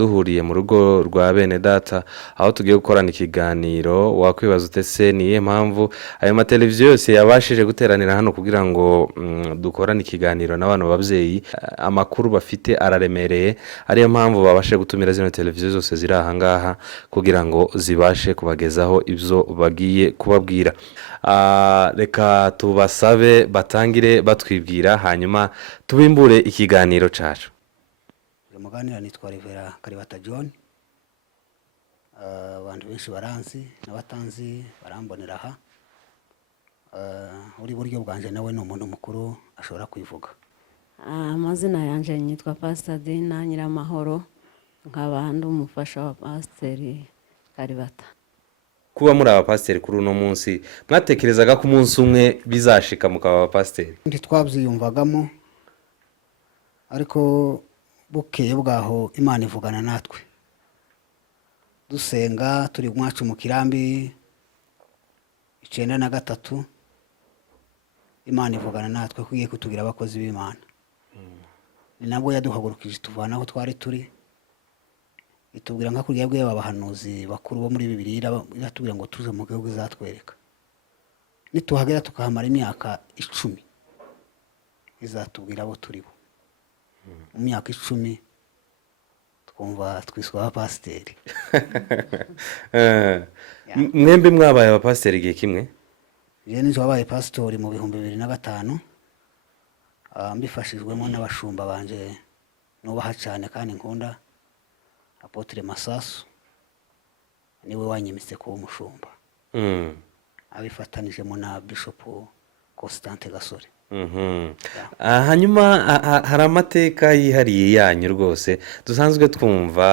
duhuriye mu rugo rwa bene data aho tugiye gukorana ikiganiro wakwibaza utese niye mpamvu ayo mateleviziyo yose yabashije guteranira hano kugira ngo dukorane ikiganiro n'abantu babyeyi amakuru bafite araremereye ariyo mpamvu babashe gutumira zino televiziyo zose ziri aha ngaha kugira ngo zibashe kubagezaho ibyo bagiye kubabwira. Reka tubasabe batangire batwibwira hanyuma tubimbure ikiganiro cyacu. Muganira nitwa Rivera Karibata John. Abantu benshi baranzi n'abatanzi barambonera aha. Uri buryo bwanje nawe ni umuntu mukuru ashobora kwivuga. Amazina yanje nitwa Pastor Dina Nyiramahoro, nkaba ndi umufasha wa Pasiteri Karibata. Kuba muri abapasiteri kuri uno munsi mwatekerezaga ko umunsi umwe bizashika mukaba abapasiteri? Ndi twabyiyumvagamo ariko bukeye bwaho Imana ivugana natwe dusenga turi mwacu mu kirambi 93 Imana ivugana natwe kugiye kutugira abakozi b'Imana. Ni nabwo yaduhagurukije tuvana aho twari turi itubwira nka kuriya bwe abahanuzi bakuru bo muri Bibiliya iratubwira ngo tuje mu gihugu izatwereka nituhagera tukahamara imyaka 10 izatubwira abo turi bo. Mu myaka 10 twumva twiswa abapasiteri. Mwembi mwabaye abapasiteri igihe kimwe? Je nizo wabaye pastori mu 2005 mbifashijwemo n'abashumba banje nubaha cyane kandi nkunda Apotre Masasu niwe wanyimitse kuba umushumba. Abifatanijemo na Bishop Constante Gasore. Hanyuma hari amateka yihariye yanyu rwose dusanzwe twumva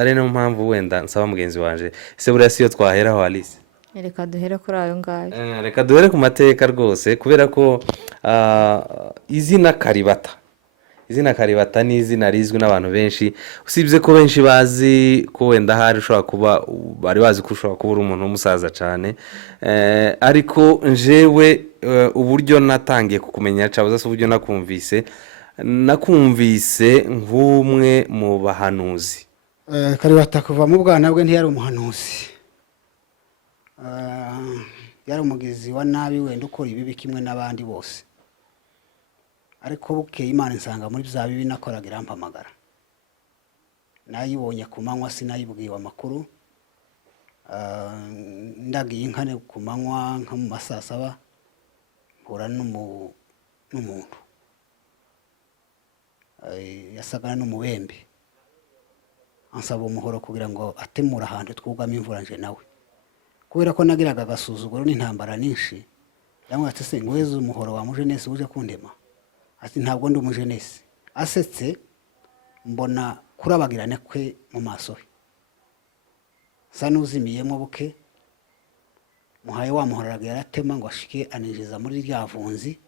ari no mpamvu wenda nsaba mugenzi wanje ese buriya siyo twaheraho Alice. Reka duhere kuri ayo ngayo. Reka duhere ku mateka rwose kubera ko izina Karibata ni izina rizwi n'abantu benshi, usibye ko benshi bazi ko wenda hari ushobora kuba bari bazi ko ushobora kuba uri umuntu w'umusaza cyane, ariko njewe uburyo natangiye kukumenya cyangwa se uburyo nakumvise nk'umwe mu bahanuzi. Karibata kuva mu bwana bwe ntiyari umuhanuzi, yari umugizi wa nabi wenda ukora ibibi kimwe n'abandi bose, ariko bukeye Imana insanga muri bya bibi nakoraga irampamagara. Nayibonye ku manywa sinayibwiwe amakuru, ndagiye inkane ku manywa nka mu masaa 7 mpura n'umuntu yasaga n'umubembe ansaba umuhoro kugira ngo atemura ahantu twugama imvura nje nawe, kubera ko nagiraga agasuzuguro n'intambara nyinshi. Yamwe ati se ngweze umuhoro wa mujenesi uje kundema? Ati ntabwo ndi umujenesi. Asetse mbona kurabagirane kwe mu maso he sa n'uzimiyemo buke, muhaye wa muhoraraga yaratema ngo ashike aninjiza muri rya vunzi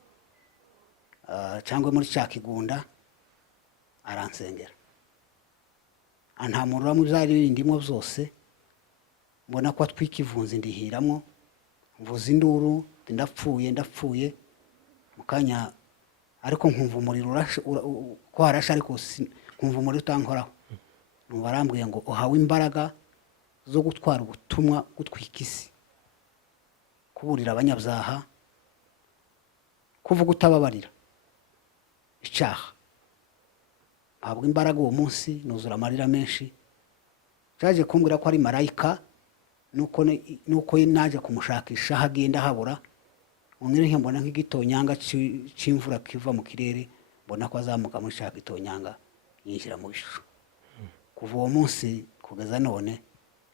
cyangwa muri cya kigunda aransengera antamurura mu byari birindimo byose. Mbona ko atwika ivunzi ndihiramo, mvuza induru ndapfuye mukanya, ariko nkumva umuriro ko harasha, ariko nkumva umuriro utankoraho. Numva arambwiye ngo uhawe imbaraga zo gutwara ubutumwa gutwika isi, kuburira abanyabyaha, kuvuga utababarira icyaha. Ntabwo imbaraga uwo munsi nuzura amarira menshi. Cyaje kumbwira ko ari marayika, nuko naje kumushakisha hagenda habura. Umwe mbona nk'igitonyanga c'imvura kiva mu kirere, mbona ko azamuka muri cya gitonyanga yinjira mu bishu. Kuva uwo munsi kugeza none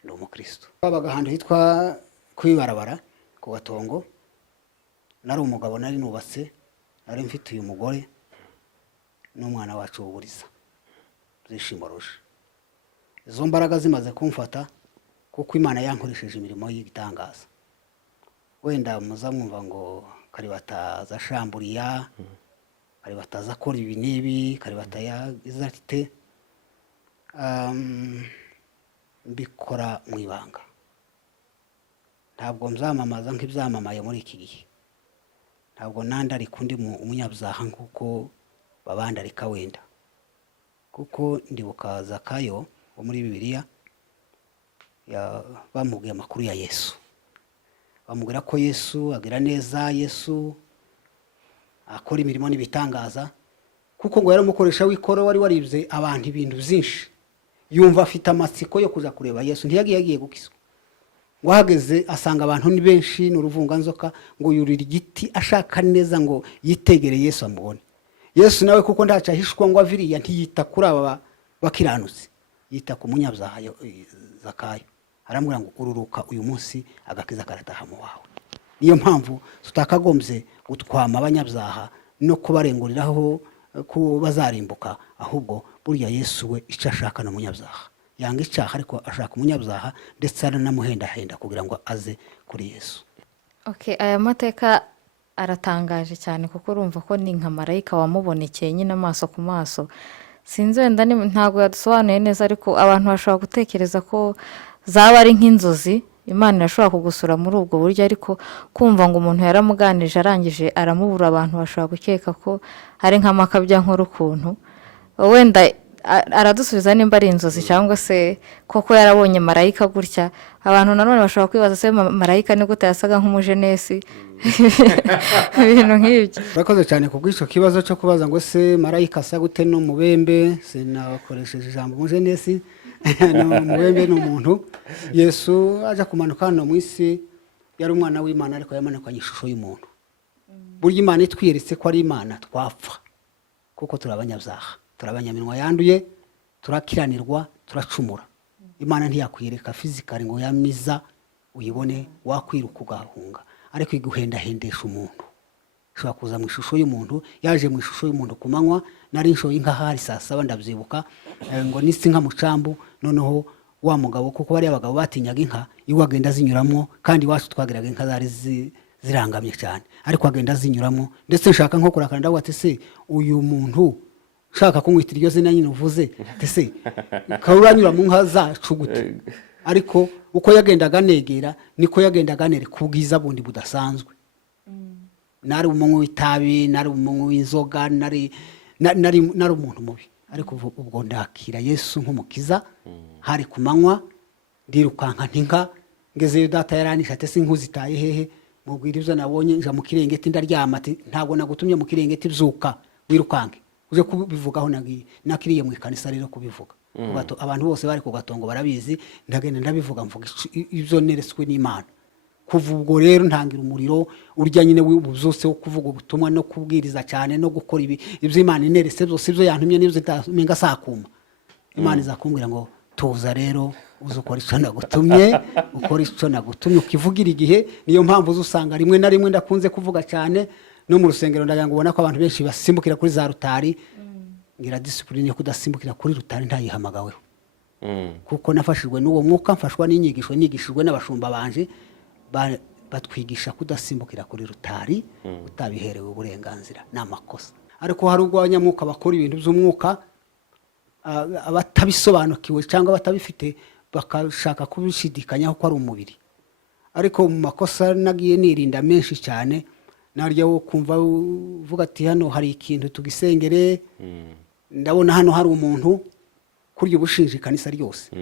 ndi umukristo. Babaga ahantu hitwa kwibarabara ku Gatongo. Nari umugabo nari nubatse, nari mfite uyu mugore n'umwana wacu w'uburiza zishimoroje. Izo mbaraga zimaze kumfata kuko Imana yankoresheje imirimo y'igitangaza. Wenda muzamwumva ngo Karibata zashamburiya, Karibata zakora ibi nibi, Karibata yazarite, mbikora mu ibanga. Ntabwo mzamamaza nk'ibyamamaye muri iki gihe. Ntabwo nandarika undi umunyabyaha nk'uko babandarika wenda, kuko ndibuka Zakayo wo muri bibiliya bamubwiye amakuru ya yesu, bamubwira ko yesu agira neza, yesu akora imirimo n'ibitangaza, kuko ngo yaramukoresha w'ikoro wari waribye abantu ibintu byinshi, yumva afite amatsiko yo kuja kureba yesu, ntiyagiye gukizwa. ngo ahageze asanga abantu ni benshi n'uruvunganzoka, ngo yurira igiti ashaka neza ngo yitegere yesu amubone. Yesu nawe kuko ndaca hishwa ngo aviriya ntiyita kuri aba bakiranutse, yita ku munyabyaha Zakayo, aramubwira ngo ururuka uyu munsi agakiza karataha mu wawe. Niyo mpamvu tutakagombye gutwama abanyabyaha no kubarenguriraho ko bazarimbuka, ahubwo burya Yesu we icyo ashaka no munyabyaha, yanga icyaha ariko ashaka umunyabyaha, ndetse aranamuhendahenda kugira ngo aze kuri Yesu. aya mateka aratangaje cyane kuko urumva ko ni nka marayika wamubonekeye nyine amaso ku maso. Sinzi wenda ntabwo yadusobanuye neza, ariko abantu bashobora gutekereza ko zaba ari nk'inzozi Imana irashobora kugusura muri ubwo buryo, ariko kumva ngo umuntu yaramuganije arangije aramubura, abantu bashobora gukeka ko ari nk'amakabya nkuru ukuntu. Wenda aradusubiza nimba ari inzozi cyangwa se koko yarabonye marayika gutya. Abantu nanone bashobora kwibaza se marayika ni gute yasaga nk'umujenesi ibintu nk'ibyo. Urakoze cyane kubw'icyo kibazo cyo kubaza ngo se marayika asa gute no mubembe. Sinakoresheje ijambo umujenesi no mubembe n'umuntu. Yesu aje kumanuka hano mu isi yari umwana w'Imana, ariko yamanukanye ishusho y'umuntu. Burya Imana itwiyeretse ko ari Imana twapfa, kuko turabanyabyaha, turabanyaminwa yanduye, turakiranirwa, turacumura. Imana ntiyakwiyereka fizikali ngo yamiza uyibone wakwiruka ugahunga, ariko iguhendahendesha umuntu. Ishobora kuza mu ishusho y'umuntu. Yaje mu ishusho y'umuntu ku manywa, nari nshoye inka hari saa 7 ndabyibuka, ngo nisi nka mucambu. Noneho wa mugabo, kuko bari abagabo batinyaga inka, iwe agenda zinyuramo, kandi iwacu twagiraga inka zari zirangamye cyane, ariko agenda zinyuramo. Ndetse nshaka nko kurakara ndavuga ati se uyu muntu shaka kumwita iryo zina nyine uvuze ese kauranyura mu nka zacu gute? Ariko uko yagendaga negera niko yagendaga nere kubwiza bundi budasanzwe. Nari umuntu w'itabi, nari umuntu w'inzoga, nari umuntu mubi, ariko ubwo ndakira Yesu nk'umukiza. Hari ku manywa ndirukanka ntinka, ngezeyo data yaranisha ate se nkuzitaye hehe, mubwira ibyo nabonye, nja mu kirengeti ndaryama, ati ntabwo nagutumye mu kirengeti, byuka wirukanke uje kubivugaho. Nakiriye mu ikanisa rero kubivuga. Abantu bose bari ku Gatongo barabizi, ndagenda ndabivuga, mvuga ibyo nereswe n'Imana. Kuva ubwo rero ntangira umuriro urya nyine w'ubuzose wo kuvuga ubutumwa no kubwiriza cyane no gukora ibyo Imana inerese byose, ibyo yantumye n'ibyo itaminga sakuma. Imana izakumbwira ngo tuza rero uzi ukora icyo nagutumye, ukora icyo nagutumye, ukivugira igihe. Niyo mpamvu uzusanga rimwe na rimwe ndakunze kuvuga cyane no mu rusengero, ndagira ngo ubona ko abantu benshi basimbukira kuri za rutari. Ngira discipline yo kudasimbukira kuri rutari ntayihamagaweho, kuko nafashijwe n'uwo mwuka, mfashwa n'inyigisho nigishijwe n'abashumba banje, batwigisha kudasimbukira kuri rutari utabiherewe uburenganzira, n'amakosa. Ariko hari ubwo abanyamwuka bakora ibintu by'umwuka abatabisobanukiwe cyangwa batabifite, bakashaka kubishidikanyaho ko ari umubiri. Ariko mu makosa nagiye nirinda menshi cyane, narya wo kumva uvuga ati hano hari ikintu tugisengere, ndabona hano hari umuntu, kurya ubushinje kanisa ryose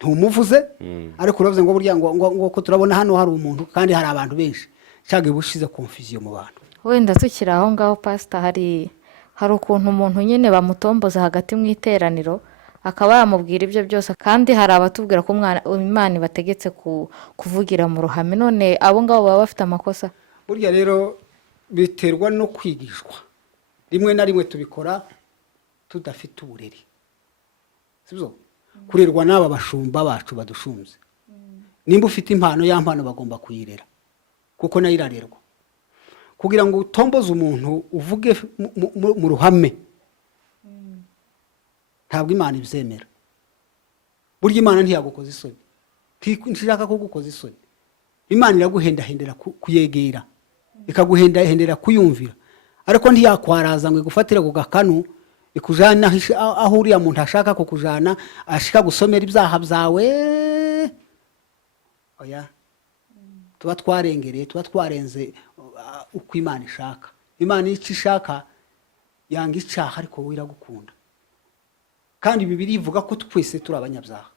ntumuvuze, ariko uravuze ngo burya ngo ko turabona hano hari umuntu, kandi hari abantu benshi. Cyage bushize confusion mu bantu. Wenda tukiri aho ngaho pastor, hari ukuntu umuntu nyine bamutomboza hagati mu iteraniro, akaba yamubwira ibyo byose, kandi hari abatubwira ko Imana bategetse kuvugira mu ruhame. None abo ngabo baba bafite amakosa? Burya rero biterwa no kwigishwa. Rimwe na rimwe tubikora tudafite ubureri, sibyo? Kurerwa n'aba bashumba bacu badushunze. Nimba ufite impano, ya mpano bagomba kuyirera, kuko nayo irarerwa. Kugira ngo utomboze umuntu uvuge mu ruhame, ntabwo Imana ibyemera. Burya Imana ntiyagukoza isoni, ntishaka kugukoza isoni. Imana iraguhendahendera kuyegera, ikaguhendahendera kuyumvira, ariko ntiyakwaraza ngo igufatire ku gakanu ikujana aho uriya muntu ashaka kukujana, ashika gusomera ibyaha byawe. Oya, tuba twarengereye, tuba twarenze uko Imana ishaka. Imana icyo ishaka yanga icyaha, ariko we iragukunda. kandi bibiri ivuga ko twese turi abanyabyaha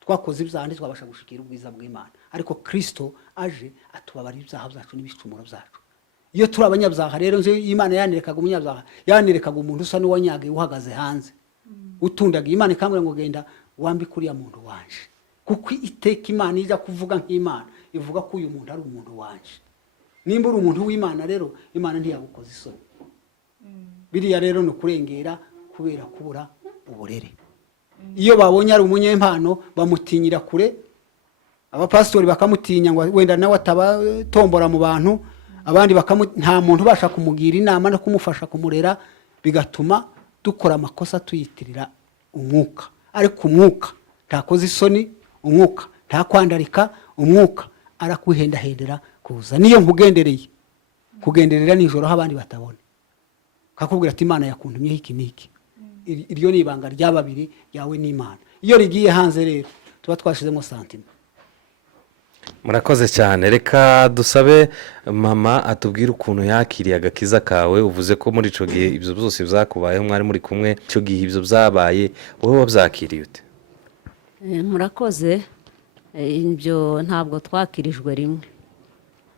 twakoze ibyaha ntitwabasha gushikira ubwiza bw'Imana ariko Kristo aje atubabarira ibyaha byacu n'ibicumuro byacu iyo turi abanyabyaha rero nje Imana yanerekaga umunyabyaha yanerekaga umuntu usa n'uwanyagiye uhagaze hanze utundaga Imana ikambwira ngo genda wambike uriya muntu wanje kuko iteka Imana ijya kuvuga nk'Imana ivuga ko uyu muntu ari umuntu wanje nimba uri umuntu w'Imana rero Imana ntiyagukoze isoni biriya rero ni ukurengera kubera kubura uburere iyo babonye ari umunyempano bamutinyira kure abapasitori bakamutinya ngo wenda nawe atabatombora mu bantu abandi nta muntu ubasha kumugira inama no kumufasha kumurera bigatuma dukora amakosa tuyitirira umwuka ariko umwuka ntakoze isoni umwuka ntakwandarika umwuka arakwihendahendera kuza niyo nkugendereye kugenderera nijoro aho abandi batabona kakubwira ati Imana yakuntumyeho iki n'iki iryo ni ibanga rya babiri yawe n'Imana iyo rigiye hanze rero tuba twashizemo santima. murakoze cyane reka dusabe mama atubwire ukuntu yakiriye agakiza kawe uvuze ko muri icyo gihe ibyo byose byakubayeho mwari muri kumwe icyo gihe ibyo byabaye wowe wabyakiriye ute? murakoze ibyo ntabwo twakirijwe rimwe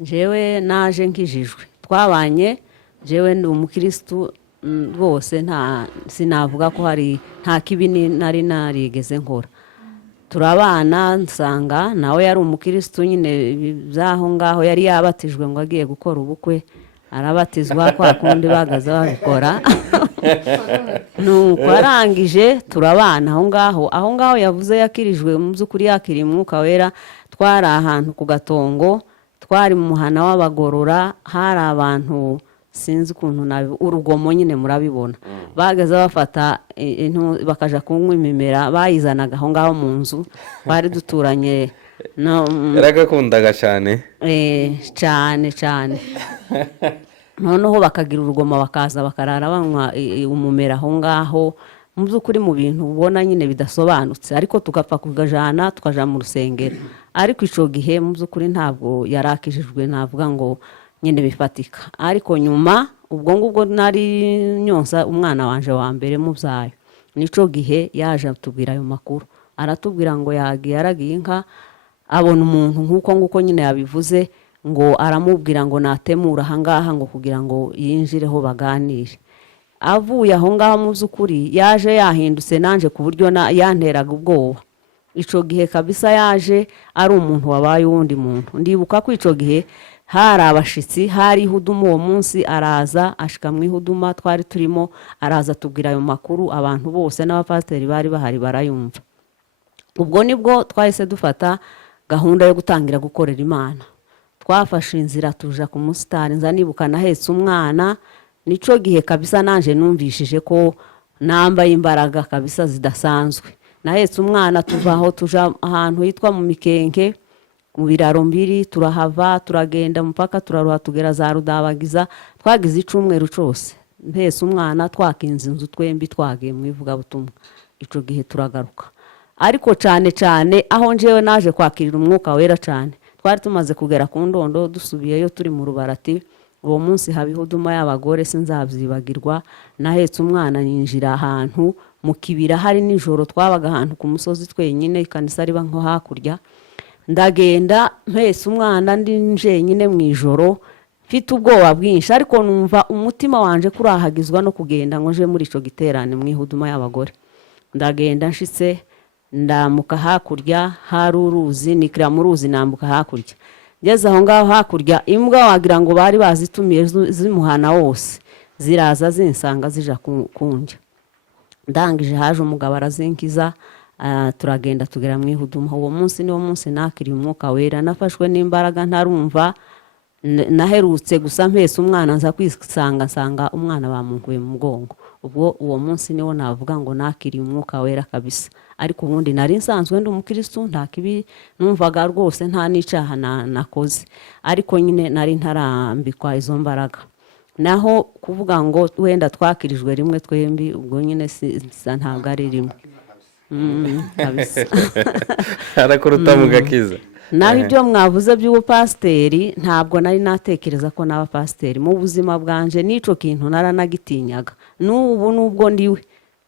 njyewe naje nkijijwe twabanye njyewe ndi umukirisitu rwose sinavuga ko hari nta kibi nari narigeze nkora turabana nsanga nawe yari umukirisitu nyine by'aho ngaho yari yabatijwe ngo agiye gukora ubukwe arabatizwa kwa kundi bagaze babikora nuko arangije turabana aho ngaho yavuze yakirijwe mu by'ukuri yakiriye umwuka wera twari ahantu ku Gatongo twari mu muhana w'abagorora hari abantu sinzi ukuntu urugomo nyine murabibona bagaze bafata bakaja kunywa imimera bayizanaga aho ngaho mu nzu bari duturanye yaragakundaga cyane cyane noneho bakagira urugomo bakaza bakarara banywa umumera aho ngaho mu by'ukuri mu bintu ubona nyine bidasobanutse ariko tugapfa kugajana tukaja mu rusengero ariko icyo gihe mu by'ukuri ntabwo yarakijijwe navuga ngo nyine bifatika ariko nyuma ubwo ngubwo nari nyonsa umwana wanje wa mbere mubyayo nicyo gihe yaje atubwira ayo makuru aratubwira ngo yaragiye inka abona umuntu nk'uko nyine yabivuze ngo aramubwira ngo natemura ahangaha ngo kugira ngo yinjireho baganire avuye aho ngaho mu by'ukuri yaje yahindutse nanje ku buryo yanteraga ubwoba icyo gihe kabisa yaje ari umuntu wabaye uwundi muntu ndibuka ko icyo gihe hari abashitsi hari ihuduma uwo munsi araza ashika mu ihuduma twari turimo araza tubwira ayo makuru abantu bose n'abapasiteri bari bahari barayumva ubwo nibwo twahise dufata gahunda yo gutangira gukorera Imana twafashe inzira tuja ku musitari nza nibuka nahetse umwana nicyo gihe kabisa nanje numvishije ko nambaye imbaraga kabisa zidasanzwe nahetse umwana tuvaho tuja ahantu hitwa mu Mikenke mu biraro mbiri turahava turagenda mpaka turaruha tugera za Rudabagiza twagize icumweru cyose mpese umwana twakinze inzu twembi twagiye mu ivugabutumwa icyo gihe turagaruka ariko cyane aho njyewe naje kwakirira umwuka wera cyane twari tumaze kugera ku Ndondo dusubiyeyo turi mu Rubarati uwo munsi haba ihuduma y'abagore sinzabyibagirwa nahetse umwana yinjira ahantu mu kibira hari nijoro twabaga ahantu ku musozi twenyine ikanisa riba nko hakurya ndagenda mpese umwana ndi njyenyine mu ijoro mfite ubwoba bwinshi ariko numva umutima wanje kurahagizwa no kugenda ngo nje muri icyo giterane mu ihuduma y'abagore ndagenda nshitse ndamuka hakurya hari uruzi nikira mu ruzi nambuka hakurya ngeze aho ngaho hakurya imbwa wagira ngo bari bazitumiye zimuhana wose ziraza zinsanga zija kunjya ndangije haje umugabo arazinkiza turagenda tugera mu ihuduma uwo munsi niwo munsi nakiriye umwuka wera nafashwe n'imbaraga ntarumva naherutse gusa mpese umwana nza kwisanga umwana bamunkuye mu mugongo ubwo uwo munsi niwo navuga ngo nakiriye umwuka wera kabisa ariko ubundi nari nsanzwe ndi umukirisitu nta kibi numvaga rwose nta n'icyaha nakoze ariko nyine nari ntarambikwa izo mbaraga naho kuvuga ngo wenda twakirijwe rimwe twembi ubwo nyine ntabwo ari rimwe kabisa arakuruta mu gakiza naho ibyo mwavuze by'ubupasiteri ntabwo nari natekereza ko n'abapasiteri mu buzima bwanje n'icyo kintu naranagitinyaga n'ubu nubwo ndiwe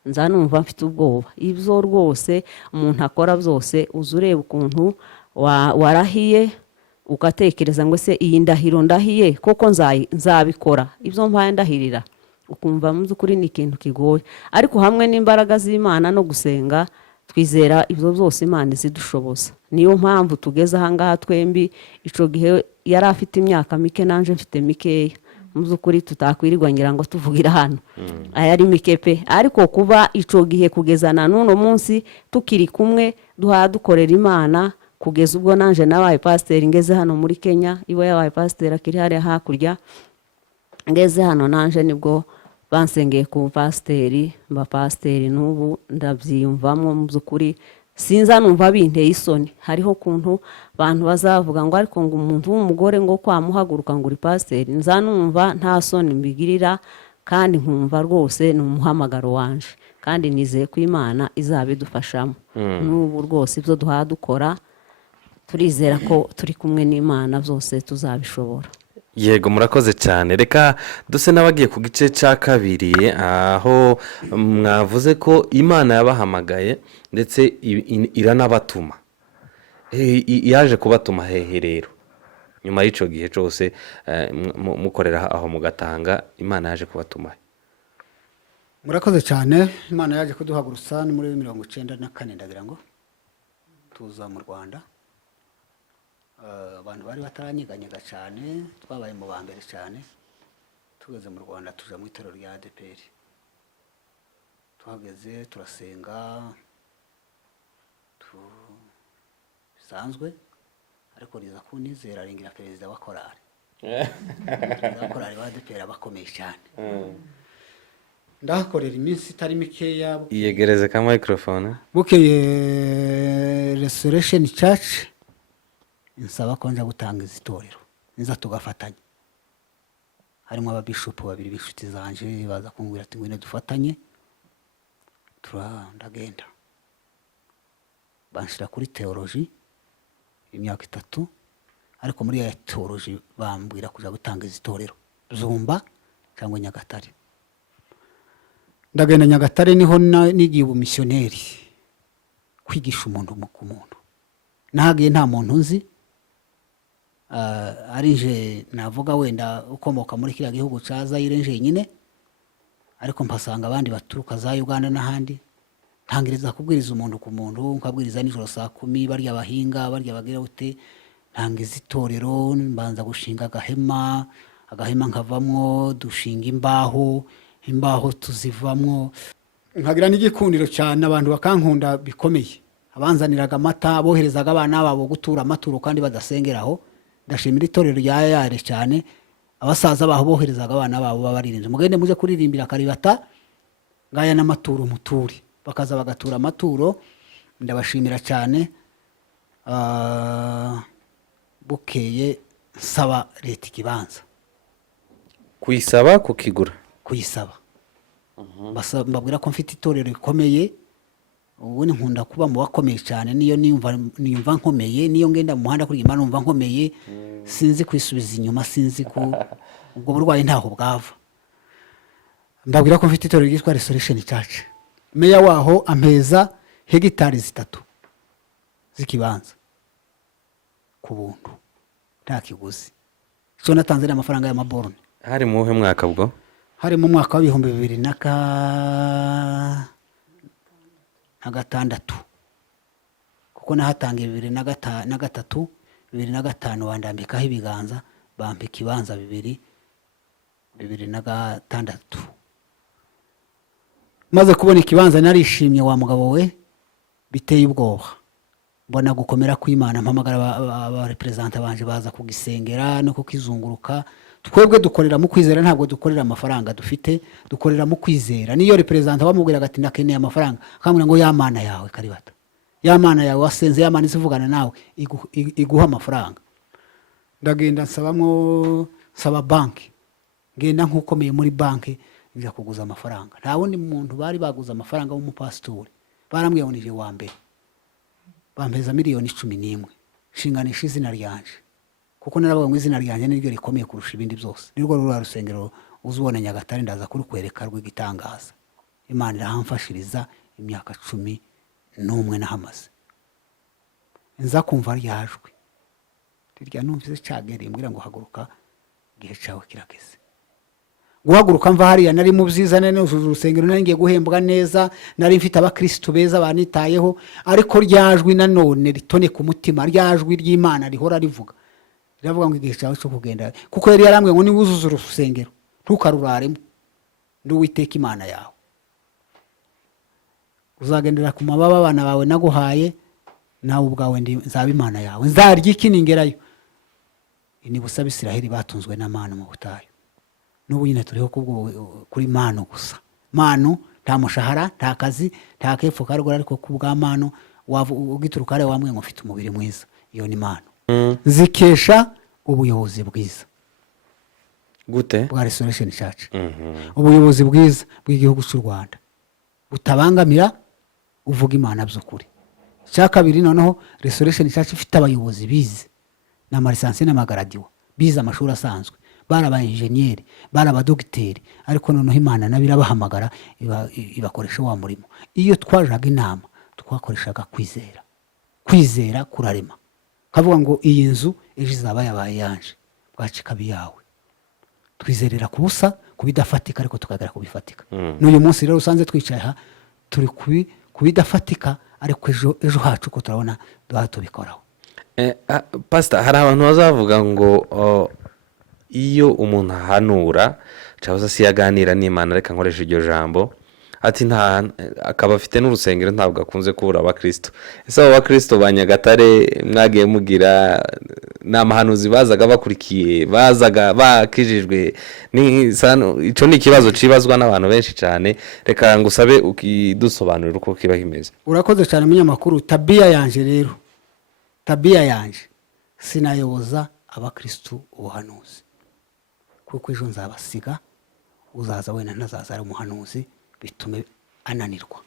nza numva mfite ubwoba ibyo rwose umuntu akora byose uza ureba ukuntu warahiye ugatekereza ngo se iyi ndahiro ndahiye koko nzabikora ibyo mpaye ndahirira ukumva mu by'ukuri ni ikintu kigoye ariko hamwe n'imbaraga z'Imana no gusenga twizera ibyo byose Imana izidushoboza niyo mpamvu tugeze ahangaha twembi ico gihe yari afite imyaka mike nanje mfite mikeya mu by'ukuri tutakwirirwa ngira ngo tuvugira hano ayari mike pe ariko kuba ico gihe kugezana n'uno munsi tukiri kumwe dukorera Imana kugeza ubwo nanje nabaye pasiteri ngeze hano muri Kenya iwe yabaye pasiteri akiri hariya hakurya ngeze hano nanje nibwo bansengeye ku pasiteri mba pasiteri n'ubu ndabyiyumvamo mu by'ukuri sinza numva binteye isoni hariho kuntu abantu bazavuga ngo ariko ngo umuntu w'umugore ngo kwamuhaguruka ngo uri pasiteri nza numva nta soni mbigirira kandi nkumva rwose ni umuhamagaro wanje kandi nizeye ko Imana izabidufashamo n'ubu rwose ibyo dukora turizera ko turi kumwe n'Imana byose tuzabishobora. Yego murakoze cyane reka duse n'abagiye ku gice cya kabiri aho mwavuze ko Imana yabahamagaye ndetse iranabatuma yaje kubatuma hehe rero nyuma y'icyo gihe cyose mukorera aho mugatanga Imana yaje kubatuma murakoze cyane Imana yaje kuduhagurutsa ni muri 1994 ndagira ngo tuza mu Rwanda abantu bari bataranyeganyega cyane twabaye mu bambere cyane tugeze mu Rwanda tuja mu itorero rya ADPR tuhageze turasenga bisanzwe ariko riza kunizera aringira perezida wa korali wa ADPR abakomeye cyane ndahakorera iminsi itari mikeya iyegereze ka microphone bukeye Restoration Church insaba ko nja gutanga izitorero niza tugafatanya harimo ababishopu babiri b'inshuti zanje baza kumbwira ati ngwino dufatanye ndagenda banshira kuri theology imyaka 3 ariko muri ya theology bambwira kuja gutanga izitorero Zumba cyangwa Nyagatare ndagenda Nyagatare niho nigiye ubumissioneri kwigisha umuntu ku muntu nahagiye nta muntu nzi arije navuga wenda ukomoka muri kiriya gihugu ca Zaire nyine ariko mpasanga abandi baturuka za Uganda n'ahandi ntangiriza kubwiriza umuntu ku muntu nkabwiriza nijoro saa 10 barya bahinga barya bagira ute ntangiza itorero mbanza gushinga agahema nkavamwo dushinga imbaho tuzivamwo nkagira n'igikundiro cyane abantu bakankunda bikomeye abanzaniraga amata boherezaga abana babo gutura amaturo kandi badasengeraho ndashimira itorero rya Yare cyane abasaza baho boherezaga abana babo babaririnze mugende muje kuririmbira Karibata ngaya n'amaturo muturi bakaza bagatura amaturo ndabashimira cyane bukeye saba leta ikibanza kuyisaba kukigura kuyisaba mbabwira ko mfite itorero rikomeye ubu nkunda kuba mu bakomeye cyane niyo niyumva nkomeye niyo ngenda mu muhanda kuri Imana numva nkomeye sinzi kwisubiza inyuma sinzi ko ubwo burwayi ntaho bwava mbabwira ko mfite itorero ryitwa Restoration Church meya waho ampeza hegitari 3 zikibanza ku buntu nta kiguzi cyo natanze amafaranga y'amaborone hari mu mwaka bwo hari mu mwaka wa 2006 kuko nahatangiye 2003 2005 wandambikaho ibiganza bampika ibanza 2006 maze kubona ikibanza narishimye wa mugabo we biteye ubwoba mbona gukomera kw'Imana mpamagara aba representante banje baza kugisengera no kukizunguruka twebwe dukorera mu kwizera ntabwo dukorera amafaranga dufite dukorera mu kwizera niyo representante bamubwira ati nakeneye amafaranga kamwe ngo yamana yawe Karibata yamana yawe wasenze yamana izivugana nawe iguha amafaranga ndagenda saba banki ngenda nkukomeye muri banki nja kuguza amafaranga nta wundi muntu bari baguza amafaranga w'umupastori barambwiye ngo nije wa mbere bampeza miliyoni 11 shinganisha izina ryanje kuko naravuga ngo izina ryanje niryo rikomeye kurusha ibindi byose nirwo rura rusengero uzubona Nyagatare ndaza kuri kwereka rw'igitangaza imana irahamfashiriza imyaka 11 nahamaze nza kumva ryajwe rirya numvise cagere mbwira ngo haguruka igihe cawe kirageze guhaguruka mva hariya nari mu byiza nene urusengero nari ngiye guhembwa neza nari mfite abakristo beza banitayeho ariko ryajwi nanone ritone ku mutima ryajwi ry'Imana rihora rivuga riravuga ngo igihe cyawe cyo kugenda kuko yari yarambwe ngo niwuzuza urusengero ntukaruraremo nduwiteka Imana yawe uzagendera ku mababa abana bawe naguhaye nawe ubwawe nzaba Imana yawe nzarya iki ningerayo ni busaba Isiraheli batunzwe n'Imana mu butayu n'ubu nyine turiho kuri mano gusa mano nta mushahara nta kazi nta kepfo karugura ariko kubwa mano ugituruka ari wamwe ngo ufite umubiri mwiza iyo ni mano zikesha ubuyobozi bwiza gute bwa Restoration Church ubuyobozi bwiza bw'igihugu cy'u Rwanda butabangamira uvuga Imana by'ukuri cya kabiri noneho Restoration Church ifite abayobozi bize n'amalisansi n'amagaradiwa bize amashuri asanzwe baraba engineer baraba dogiteri ariko noneho Imana nabirabahamagara ibakoresha wa murimo iyo twajaga inama twakoreshaga kwizera kurarema kavuga ngo iyi nzu ejo izaba yabaye yanje bwacika biyawe twizerera kubusa kubidafatika ariko tukagera kubifatika n'uyu munsi rero usanze twicaye ha turi kubidafatika ariko ejo hacu ko turabona tubikoraho pastor hari abantu bazavuga ngo iyo umuntu ahanura cyangwa se yaganira n'Imana reka nkoresha iryo jambo ati akaba afite n'urusengero ntabwo akunze kubura abakristo ese abo bakristo ba Nyagatare mwagiye mugira n'amahanuzi bazaga bakurikiye bazaga bakijijwe ico ni ikibazo cibazwa n'abantu benshi cyane reka ngusabe ukidusobanurira uko kiba kimeze urakoze cyane munyamakuru tabia yanje sinayoboza abakristo ubuhanuzi kuko ejo nzabasiga uzaza wenda ntazaza ari umuhanuzi bitume ananirwa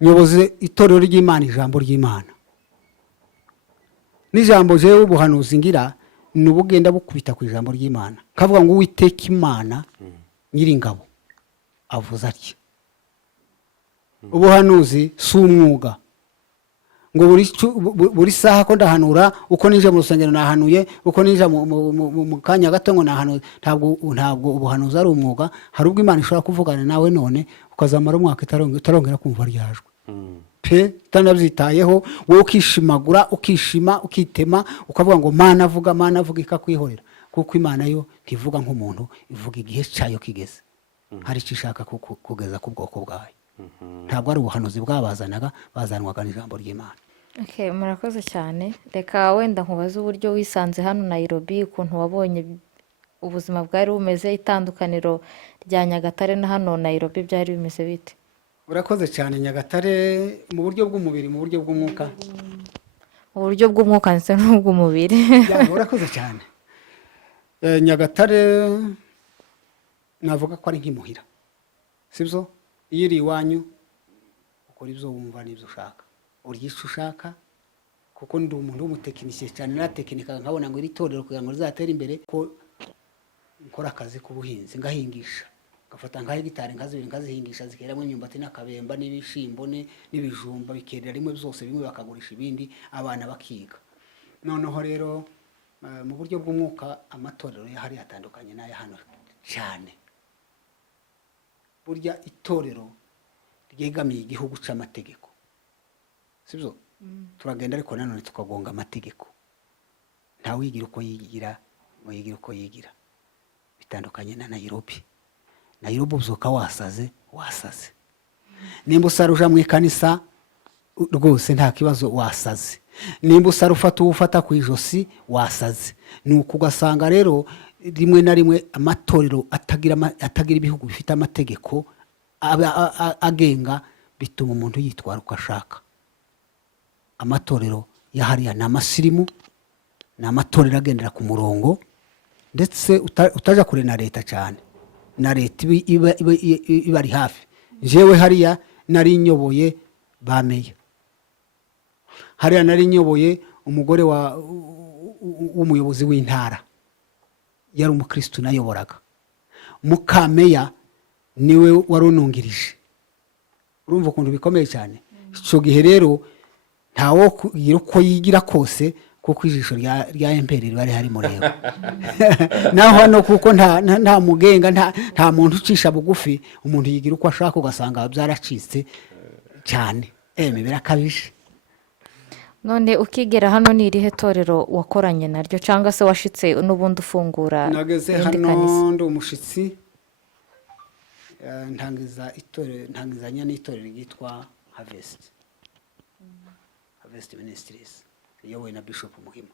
nyoboze itorero ry'Imana ijambo ry'Imana n'ijambo jewe ubuhanuzi ngira n'ubugenda bukubita ku ijambo ry'Imana kavuga ngo Uwiteka Imana nyiringabo avuza atya ubuhanuzi si umwuga ngo buri saha ko ndahanura uko nije mu rusengero nahanuye uko nije mu kanya gato ngo nahanuye ntabwo ubuhanuzi ari umwuga hari ubwo Imana ishobora kuvugana nawe none ukazamara umwaka itarongera kumva ryajwe pe tanabyitayeho wowe ukishimagura ukishima ukitema ukavuga ngo Mana avuga ikakwihorera kuko Imana yo ntivuga nk'umuntu ivuga igihe cyayo kigeze hari icyo ishaka kugeza ku bwoko bwayo ntabwo ari ubuhanuzi bwabazanaga bazanwaga n'ijambo ry'Imana. Okay, murakoze cyane reka wenda nkubaze uburyo wisanze hano Nairobi ukuntu wabonye ubuzima bwari bumeze itandukaniro rya Nyagatare na hano Nairobi byari bimeze bite? Urakoze cyane Nyagatare mu buryo bw'umubiri mu buryo bw'umwuka mu buryo bw'umwuka ndetse n'ubw'umubiri urakoze cyane Nyagatare navuga ko ari nk'imuhira sibyo iyo iri iwanyu ukora ibyo wumva n'ibyo ushaka urya icyo ushaka kuko ndi umuntu w'umutekinisiye cyane natekinika nkabona ngo iri torero kugira ngo rizatere imbere ko nkora akazi k'ubuhinzi ngahingisha ngafata nk'ahegitari nkazihingisha zikeramo imyumbati n'akabemba n'ibishimbo n'ibijumba bikerera rimwe byose bimwe bakagurisha ibindi abana bakiga noneho rero mu buryo bw'umwuka amatorero yahari atandukanye n'aya hano cyane burya itorero ryegamiye igihugu c'amategeko sibyo turagenda ariko nanone tukagonga amategeko nta wigira uko yigira ngo yigira uko yigira bitandukanye na Nairobi uzuka wasaze nimba usaruja mu ikanisa rwose nta kibazo wasaze nimba ufata ku ijosi wasaze nuko ugasanga rero rimwe na rimwe amatorero atagira ibihugu bifite amategeko agenga bituma umuntu yitwara uko ashaka amatorero yahariya ni amasirimu ni amatorero agendera ku murongo ndetse utaja kure na leta cyane na leta iba ari hafi jewe hariya nari nyoboye bameya hariya nari nyoboye umugore w'umuyobozi w'intara yari umukristo nayoboraga mukameya niwe wari unungirije. Urumva ukuntu bikomeye cyane. Icyo gihe rero ntawo kugira uko yigira kose kuko ijisho rya emperi riba rihari mureba. Naho hano kuko nta mugenga nta muntu ucisha bugufi, umuntu yigira uko ashaka ugasanga byaracitse cyane. Birakabije. none ukigera hano ni irihe torero wakoranye naryo cyangwa se washitse n'ubundi ufungura Nageze irindi hano kanisa? ndi umushitsi, ntangizanya n'itorero ryitwa Harvest Ministries iyobowe na Bishop Muhima.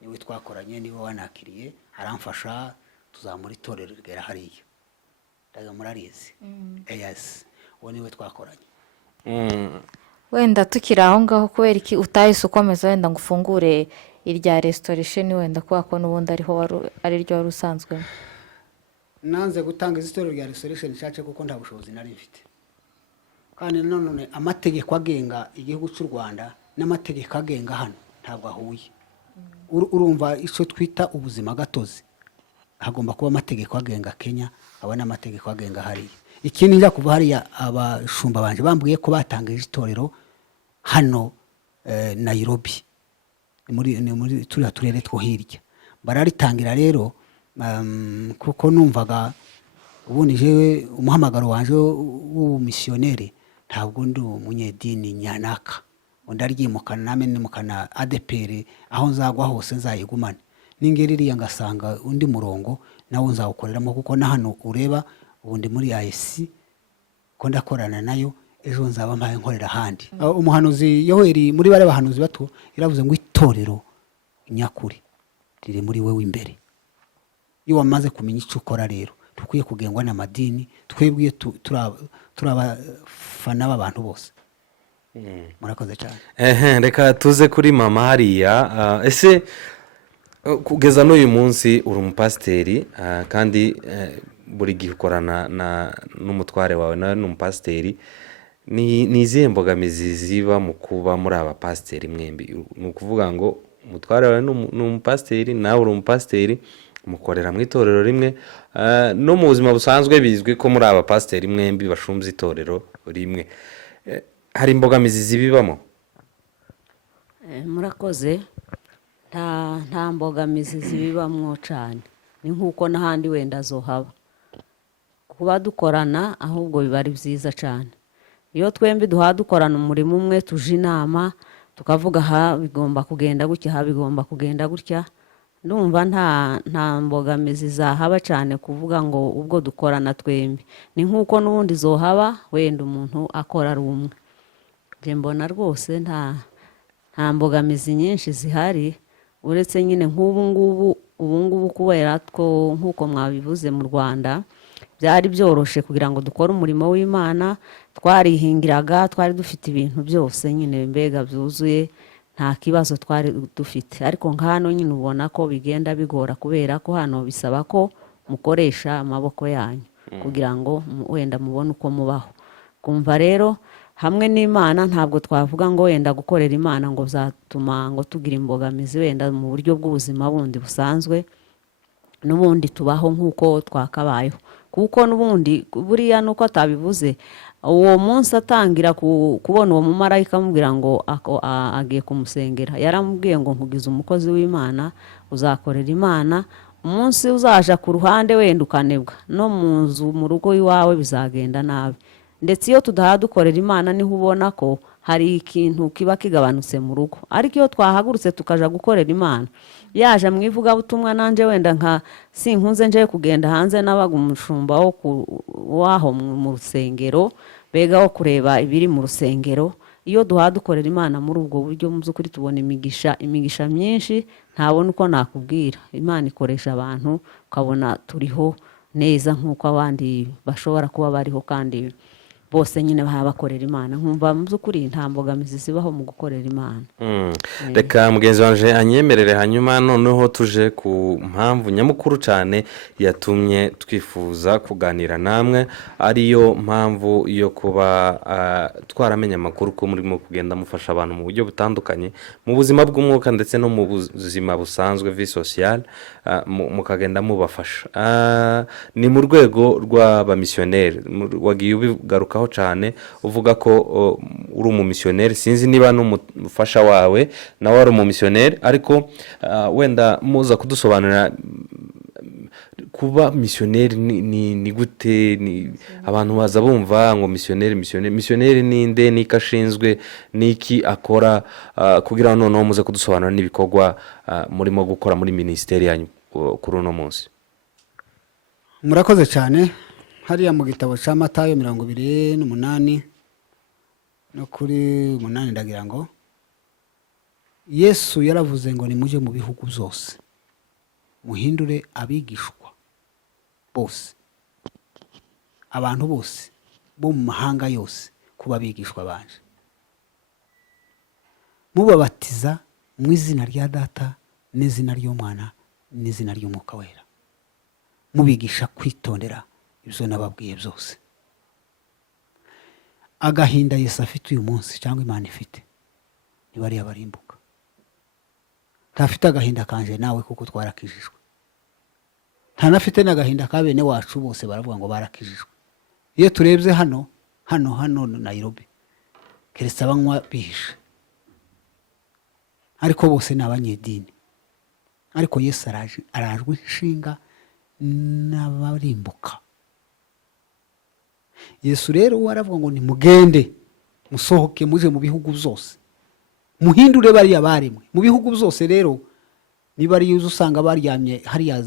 Niwe twakoranye, niwe wanakiriye aramfasha tuzamura itorero rigera hariya. Ndaga murarizi. Yes, uwo niwe twakoranye. wenda tukiri aho ngaho kubera iki utahise ukomeza wenda ngo ufungure irya restoration wenda kubera ko n'ubundi ari ryo wari usanzwe? Nanze gutanga itorero rya Restoration Church kuko nta bushobozi nari mfite, kandi none amategeko agenga igihugu cy'u Rwanda n'amategeko agenga hano ntabwo ahuye. Urumva icyo twita ubuzima gatozi, hagomba kuba amategeko agenga Kenya, aba n'amategeko agenga hariya. Ikindi njya kuva hariya abashumba banje bambwiye ko batangije itorero hano Nairobi, ni muri turiya turere two hirya. Bararitangira rero kuko numvaga ubundi jewe umuhamagaro wanje w'ubumisiyoneri ntabwo ndi umunyedini nyanaka, ndaryimukana name nimukana ADPR, aho nzagwa hose nzayigumane. Ningeririya ngasanga undi murongo nawo nzawukoreramo kuko na hano ureba ubundi muri IC ko ndakorana nayo, ejo nzaba mpaye nkorera handi. Umuhanuzi Yoheri muri bare bahanuzi bato iravuze ngo itorero nyakuri riri muri wewe imbere. Iyo wamaze kumenya icyo ukora rero tukwiye kugengwa n'amadini, twebwiye turabafana b'abantu bose. Murakoze cyane. Reka tuze kuri mama hariya. Ese kugeza n'uyu munsi uri umupasiteri, kandi buri gihe ukorana n'umutware wawe nawe ni umupasiteri. Ni izihe mbogamizi ziba mu kuba muri abapasiteri mwembi? Ni ukuvuga ngo umutware wawe ni umupasiteri, nawe uri umupasiteri, mukorera mu itorero rimwe. No mu buzima busanzwe bizwi ko muri abapasiteri mwembi bashumza itorero rimwe. Hari imbogamizi zibibamo? Murakoze. Nta mbogamizi zibibamwo cyane, ni nk'uko n'ahandi wenda zohaba. Kuba dukorana ahubwo biba ari byiza cyane. Iyo twembi dukorana umurimo umwe, tuje inama tukavuga aha bigomba kugenda gutya, aha bigomba kugenda gutya, ndumva nta mbogamizi zahaba cyane kuvuga ngo ubwo dukorana twembi. Ni nk'uko n'ubundi zohaba wenda umuntu akora ari umwe. Nje mbona rwose nta mbogamizi nyinshi zihari, uretse nyine nk'ubu ngubu kubera ko nk'uko mwabivuze mu Rwanda byari byoroshe kugira ngo dukore umurimo w'Imana, twarihingiraga, twari dufite ibintu byose nyine mbega byuzuye, nta kibazo twari dufite. Ariko nk'hano nyine ubona ko bigenda bigora kubera ko hano bisaba ko mukoresha amaboko yanyu kugira ngo wenda mubone uko mubaho. Kumva rero hamwe n'Imana ntabwo twavuga ngo wenda gukorera Imana ngo zatuma ngo tugira imbogamizi wenda mu buryo bw'ubuzima bundi busanzwe, n'ubundi tubaho nk'uko twakabayeho. Kuko n'ubundi buriya nuko atabivuze, uwo munsi atangira kubona uwo mumarayika amubwira ngo agiye kumusengera, yaramubwiye ngo nkugize umukozi w'Imana, uzakorera Imana, umunsi uzaja ku ruhande wenda ukanebwa, no mu nzu mu rugo iwawe bizagenda nabi. Ndetse iyo dukorera Imana niho ubona ko hari ikintu kiba kigabanutse mu rugo. Ariko iyo twahagurutse tukaja gukorera Imana, yaje mu ivugabutumwa, nanje wenda nka sinkunze nje kugenda hanze, nabaga umushumba waho mu rusengero, bega wo kureba ibiri mu rusengero. Iyo dukorera Imana muri ubwo buryo, mu by'ukuri tubona imigisha myinshi ntabona uko nakubwira. Imana ikoresha abantu ukabona turiho neza nk'uko abandi bashobora kuba bariho kandi bose nyine baba bakorera imana nkumva mu by'ukuri nta mbogamizi zibaho mu gukorera imana. reka mugenzi wanje anyemerere hanyuma noneho tuje ku mpamvu nyamukuru cyane yatumye twifuza kuganira namwe, ariyo mpamvu yo kuba twaramenya amakuru ko murimo kugenda mufasha abantu mu buryo butandukanye mu buzima bw'umwuka ndetse no mu buzima busanzwe vi social, mukagenda mubafasha. Ni mu rwego rw'abamisiyoneri wagiye ubigarukaho cyane uvuga ko uri umumisiyoneri, sinzi niba n'umufasha wawe nawe ari umumisiyoneri, ariko wenda muza kudusobanurira kuba misiyoneri ni gute. Abantu baza bumva ngo misiyoneri ni nde, n'iki ashinzwe, n'iki akora, kugira ngo noneho muze kudusobanurira n'ibikorwa murimo gukora muri minisiteri yanyu kuri uno munsi. murakoze cyane. hariya mu gitabo cya Matayo 28 no kuri 8 ndagira ngo Yesu yaravuze ngo nimujye mu bihugu byose muhindure abigishwa bose, abantu bose bo mu mahanga yose kuba abigishwa banje, mubabatiza mu izina rya Data n'izina ry'Umwana n'izina ry'Umwuka wera, mubigisha kwitondera ibyo nababwiye byose. Agahinda Yesu afite uyu munsi cyangwa Imana ifite ni bariya barimbuka. Ntafite agahinda kanje nawe kuko twarakijijwe, ntanafite n'agahinda ka bene wacu bose baravuga ngo barakijijwe. Iyo turebye hano Nairobi keretse abanywa bihishe, ariko bose ni abanyedini. Ariko Yesu arajwe inshinga n'abarimbuka. Yesu rero waravuga ngo nimugende musohoke muje mu bihugu byose muhindure bariya baremwe mu bihugu byose. Rero niba ari yuzo usanga baryamye hariya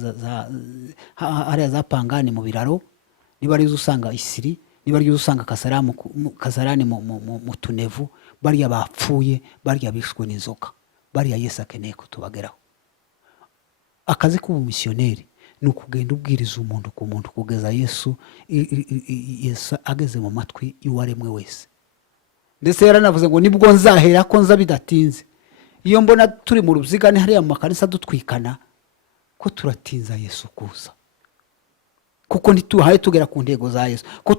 za Pangani mu biraro, niba ari yuzo usanga Isiri, niba ari yuzo usanga Kasarani mu tunevu, bariya bapfuye, bariya bishwe n'inzoka, bariya Yesu akeneye kutubageraho. Akazi k'ubumisiyoneri ni ukugenda ubwiriza umuntu ku muntu kugeza Yesu ageze mu matwi y'uwaremwe wese. Ndetse yaranavuze ngo nibwo nzahera ko nza bidatinze. Iyo mbona turi mu rubzigane hariya mu makanisa dutwikana ko turatinza Yesu kuza, kuko ntituhaye tugera ku ntego za Yesu. Ko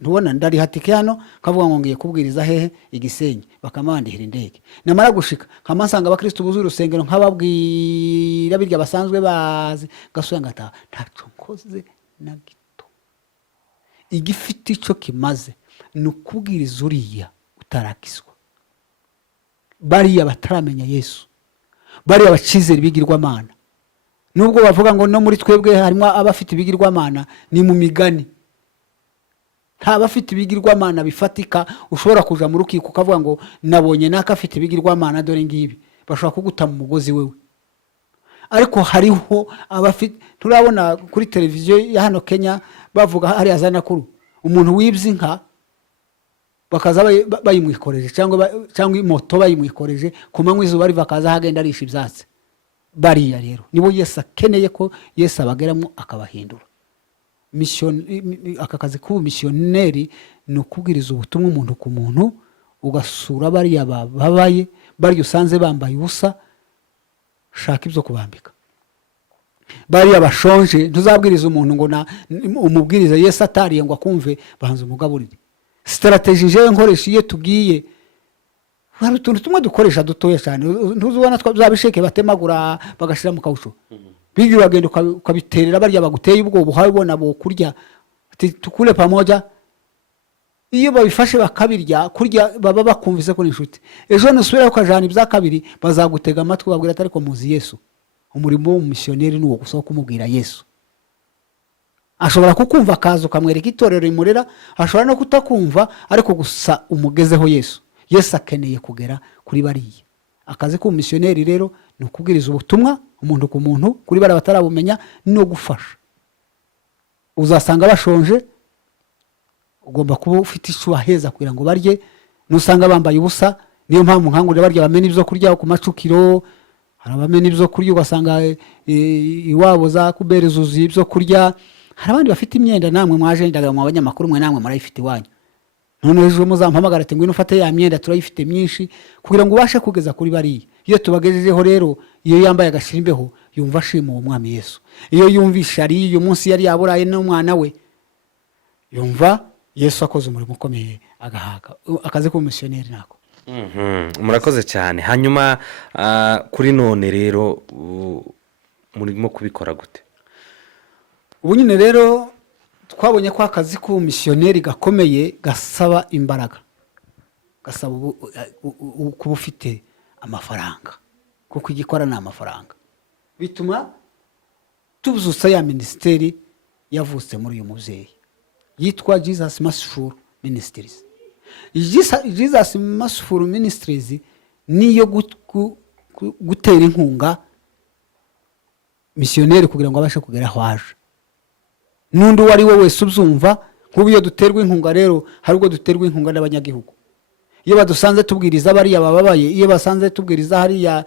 ntubona ndari hatike hano kavuga ngo ngiye kubwiriza hehe Igisenyi, bakamandihira indege, namara gushika kamasanga abakristo buzuye urusengero nk'ababwira birya basanzwe bazi, gasuya ngata ntaco nkoze na gito. Igifite ico kimaze ni ukubwiriza uriya utarakizwa, bariya bataramenya Yesu, bariya bacizera ibigirwamana. Nubwo bavuga ngo no muri twebwe harimo abafite ibigirwamana, ni mu migani. Nta bafite ibigirwamana bifatika ushobora kuja mu rukiko ukavuga ngo nabonye naka afite ibigirwamana dore ngibi, bashobora kuguta mu mugozi wewe. Ariko hariho abafite, turabona kuri televiziyo ya hano Kenya bavuga hariya za Nakuru, umuntu wibye inka bakaza bayimwikoreje cyangwa moto bayimwikoreje ku manywa izuba riva akaza hagenda arisha ibyatsi. Bariya rero nibo Yesu akeneye ko Yesu abageramo akabahindura. Aka kazi k'ubumisiyoneri ni ukubwiriza ubutumwa umuntu ku muntu, ugasura bariya babaye, bariya usanze bambaye ubusa, shaka ibyo kubambika. Bariya bashonje ntuzabwiriza umuntu ngo umubwiriza Yesu atariye ngo akumve, bahanze umugaburire. Strategy je nkoresha iyo tugiye hari utuntu tumwe dukoresha dutoya cyane, ntuzubona twabisheke batemagura bagashira mu kawusho, bigi bagenda ukabiterera bariya baguteye ubwo buhabona bo kurya tukule pamoja. Iyo babifashe bakabirya kurya baba bakumvise ko inshuti, ejo nusubira ukajana ibya kabiri bazagutega amatwi babwira atari ko muzi Yesu. Umurimo w'umumisiyoneri ni uwo gusohoka kumubwira Yesu. Ashobora kukumva akaza ukamwereka itorero imurera, ashobora no kutakumva, ariko gusa umugezeho Yesu. Yesu akeneye kugera kuri bariya. Akazi k'ubumisiyoneri rero ni ukubwiriza ubutumwa umuntu ku muntu kuri bara batarabumenya no gufasha. Uzasanga bashonje, ugomba kuba ufite icyo aheza kugira ngo barye. Nusanga bambaye ubusa, niyo mpamvu nkangurira barya bamena ibyo kurya ku macukiro, hari abamena ibyo kurya ugasanga iwabo za kuberezuzi ibyo kurya. Hari abandi bafite imyenda, namwe mwaje ndaga mu abanyamakuru mwe namwe murayifite iwanyu. noneho ejo muzampamagara ati ngwino ufate ya myenda turayifite myinshi kugira ngo ubashe kugeza kuri bariya. Iyo tubagejejeho rero, iyo yambaye agashira imbeho yumva ashima uwo mwami Yesu. Iyo yumvisha ari uyu munsi yari yaburaye n'umwana we, yumva Yesu akoze umurimo ukomeye agahaga. Akazi k'umumisiyoneri nako. Murakoze cyane. Hanyuma kuri none rero murimo kubikora gute? Ubu nyine rero twabonye ko akazi k'umumisiyoneri gakomeye gasaba imbaraga, gasaba kuba ufite amafaranga, kuko igikora ni amafaranga. Bituma tubyutsa ya minisiteri yavutse muri uyu mubyeyi yitwa Jesus Merciful Ministries. Jesus Merciful Ministries niyo gutera inkunga misiyoneri kugira ngo abashe kugera aho aje. N'undi wari we wese ubyumva, nk'ubu iyo duterwa inkunga rero hari ubwo duterwa inkunga n'abanyagihugu. Iyo badusanze tubwiriza bariya bababaye, iyo basanze tubwiriza hariya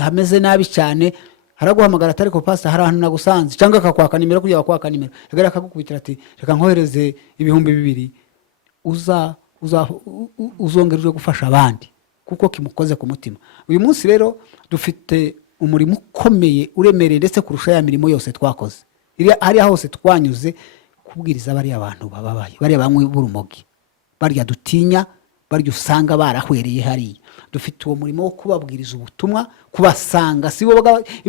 hameze nabi cyane, haraguhamagara atari ko pastor hari ahantu nagusanze, cyangwa akakwaka nimero kugira bakwaka nimero, yagara akagukubitira ati reka nkohereze 2,000 uzongerwe gufasha abandi kuko kimukoze ku mutima. Uyu munsi rero dufite umurimo ukomeye uremereye ndetse kurusha ya mirimo yose twakoze. Hariya hose twanyuze kubwiriza bariya abantu bababaye, bariya bamwe b'urumogi, bariya dutinya, bariya usanga barahwereye hariya. Dufite uwo murimo wo kubabwiriza ubutumwa, kubasanga, si bo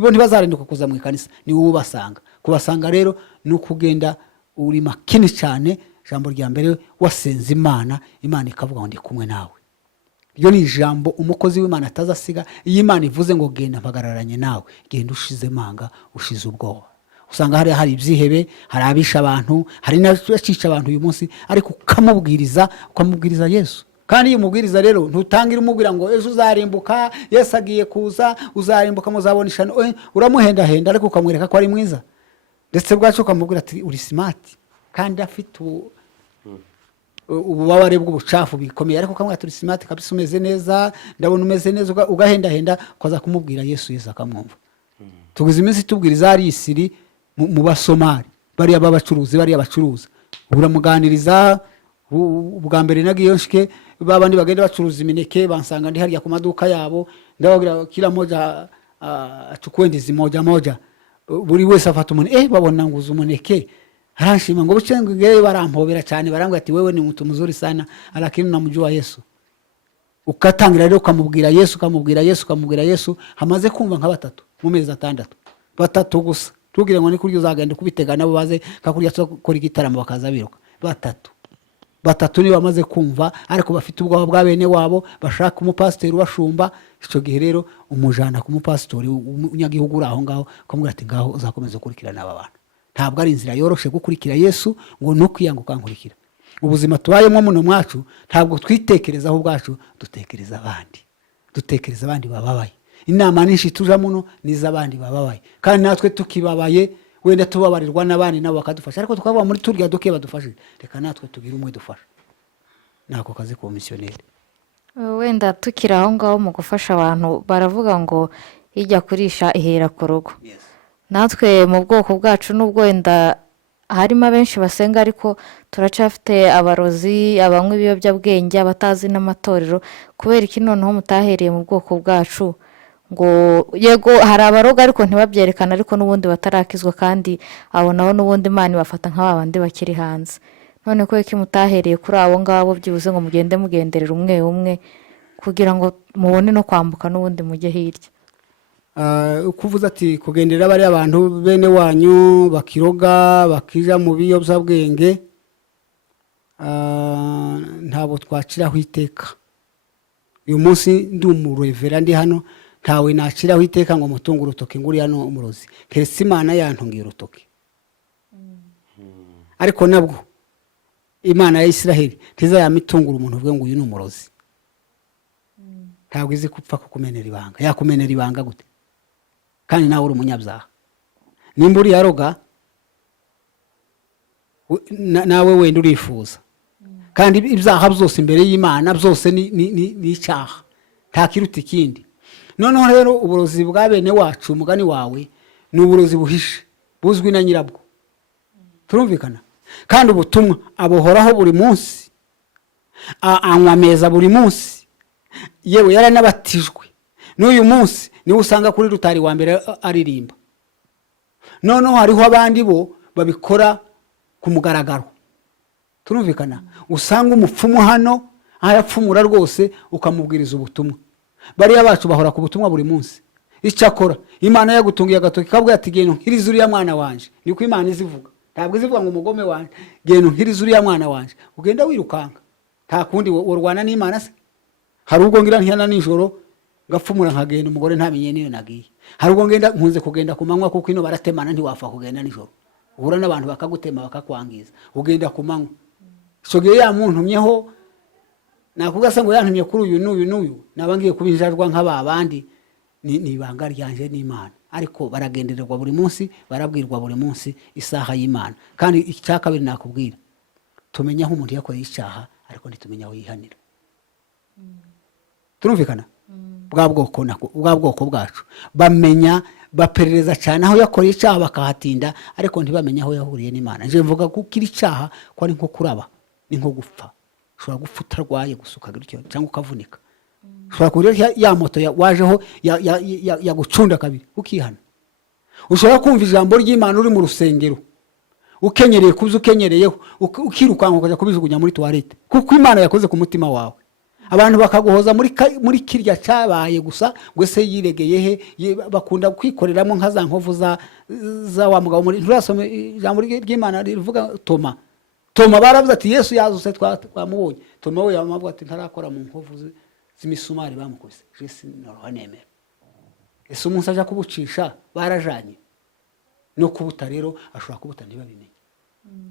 ntibazarinduka kuza mu ikanisa, ni wowe ubasanga. Kubasanga rero ni ukugenda uri makini cyane. Ijambo rya mbere wasenze Imana, Imana ikavuga ngo ndi kumwe nawe. Iyo ni ijambo umukozi w'Imana atazasiga. Iyo Imana ivuze ngo genda mpagararanye nawe, genda ushize manga, ushize ubwoba. Usanga hari ibyihebe, hari abisha abantu, hari n'abacica abantu uyu munsi, ariko ukamubwiriza Yesu. Kandi iyo umubwiriza rero ntutangira umubwira ngo ejo uzarimbuka, Yesu agiye kuza, uzarimbuka muzabona ishano. Uramuhendahenda ariko ukamwereka ko ari mwiza. Ndetse bwacu ukamubwira ati uri smart, kandi afite ububabare bw'ubucafu bikomeye, ariko ukamubwira ati uri smart kabisa, umeze neza, ndabona umeze neza, ugahendahenda ukaza kumubwira Yesu akamwumva. Tugize iminsi tubwiriza ari Isiri mu Basomali, bariya babacuruzi, bariya bacuruza, uramuganiriza. Ubwa mbere nagiye nshike babandi bagenda bacuruza imineke, bansanga ndi hariya ku maduka yabo, ndababwira kila moja achukue ndizi moja. Buri wese afata umuneke, babona nguza umuneke, aranshima ngo bucenge barampobera cyane, barambwira ati wewe ni mtu mzuri sana, lakini namjua Yesu. Ukatangira rero ukamubwira Yesu, hamaze kumva nka 3 mu mezi 6, 3 gusa. Tubwire ngo ni kuryo uzagenda kubitega nabo baze kakurya kora igitaramo bakaza biruka. 3 ni bamaze kumva, ariko bafite ubwoba bwa bene wabo, bashaka umupasiteri ubashumba. Icyo gihe rero umujana ku mupasiteri unyagihugu uraho ngaho, ukamubwira ati ngaho uzakomeza gukurikirana aba bantu. Ntabwo ari inzira yoroshe gukurikira Yesu ngo nukwiyanguka nkurikira. Ubuzima tubayemo muno mwacu ntabwo twitekerezaho ubwacu, dutekereza abandi bababaye. Inama nyinshi tuja muno n'izabandi bababaye, kandi natwe tukibabaye wenda tubabarirwa n'abandi nabo bakadufasha, ariko tukaba muri turya duke badufashije, reka natwe tugira umwe dufasha. Nako kazi ko missionnaire. Wenda tukira aho ngaho mu gufasha abantu, baravuga ngo ijya kurisha ihera ku rugo. Natwe mu bwoko bwacu n'ubwo wenda harimo benshi basenga, ariko turacafite abarozi, abanywi ibiyobyabwenge, abatazi n'amatorero. Kubera iki noneho mutahereye mu bwoko bwacu ngo yego hari abaroga ariko ntibabyerekana, ariko n'ubundi batarakizwa, kandi abonaho n'ubundi Imana bafata nk'abandi bakiri hanze. None ko iki mutahereye kuri abo ngabo byibuze ngo mugende mugenderera umwe kugira ngo mubone no kwambuka n'ubundi mujye hirya? Ukuvuza ati kugendera bari abantu bene wanyu bakiroga, bakija mu biyobyabwenge, ntabo twaciraho iteka. Uyu munsi ndi umurevera ndi hano, ntawe naciraho iteka ngo mutunga urutoki nguri hano umurozi, keretse Imana yantungiye urutoki. Ariko nabwo Imana ya Isiraheli ntizayamutungura umuntu uvuga ngo uyu ni umurozi. Ntabwo izi kupfa kukumenera ibanga. Yakumenera ibanga gute? Kandi nawe uri umunyabyaha. Nimba uri yaroga, nawe wenda urifuza. Kandi ibyaha byose imbere y'Imana byose ni icyaha, nta kiruta ikindi. Noneho rero uburozi bwa bene wacu, umugani wawe, ni uburozi buhishe, buzwi na nyirabwo. Turumvikana? Kandi ubutumwa abohoraho buri munsi. anywa meza buri munsi, yewe yaranabatijwe, n'uyu munsi niwe usanga kuri rutari wa mbere aririmba. Noneho hariho abandi bo babikora ku mugaragaro, turumvikana. Usanga umupfumu hano ayapfumura rwose ukamubwiriza ubutumwa. Bariya bacu bahora ku butumwa buri munsi. Icyakora Imana yagutungiye agatoki kabwe ati genda nkiriza uriya mwana wanje, niko Imana izivuga. Ntabwo izivuga ngo umugome wanje, genda nkiriza uriya mwana wanje, ugenda wirukanga. Nta kundi urwana n'Imana se. Hari ubwo ngira ntiyana nijoro ngapfumura nkagenda, umugore ntamenye niyo nagiye. Hari ubwo ngenda nkunze kugenda ku manywa kuko ino baratemana, ntiwafa kugenda nijoro, uhura n'abantu bakagutema bakakwangiza, ugenda ku manywa. Ico gihe ya muntu myeho nakugasa ngo yantumye kuri uyu n'uyu nabangiye kubinjajwa nk'aba bandi, ni ibanga ryanje n'Imana. Ariko baragendererwa buri munsi, barabwirwa buri munsi isaha y'Imana. Kandi icyakabiri nakubwira, tumenya aho umuntu yakoreye icyaha ariko ntitumenya aho yihanira. Turumvikana? Bwa bwoko bwacu bamenya, baperereza cyane aho yakoreye icyaha bakahatinda, ariko ntibamenya aho yahuriye n'Imana. Je mvuga ko kiri icyaha ko ari nko kuraba, ni nko gupfa. Ushobora gupfa utarwaye gusuka gutyo cyangwa ukavunika. Ushobora kurira ya moto wajeho yagucunda kabiri ukihana. Ushobora kumva ijambo ry'Imana uri mu rusengero, ukenyereye kuza ukenyereyeho, ukirukanka ukaja kubijugunya muri toilette, kuko Imana yakoze ku mutima wawe. Abantu bakaguhoza muri kirya cyabaye gusa ngo se yiregeye he, bakunda kwikoreramo nka za nkovu za wa mugabo muri nturasome ijambo ry'Imana rivuga Toma baravuze ati Yesu yazuse twamubonye. Toma we yamavuga ati ntarakora mu nkovu z'imisumari bamukose, je sinorohanemera. Ese umunsi aja kubucisha barajanye no kubuta, rero ashobora kubuta ntibabimenye.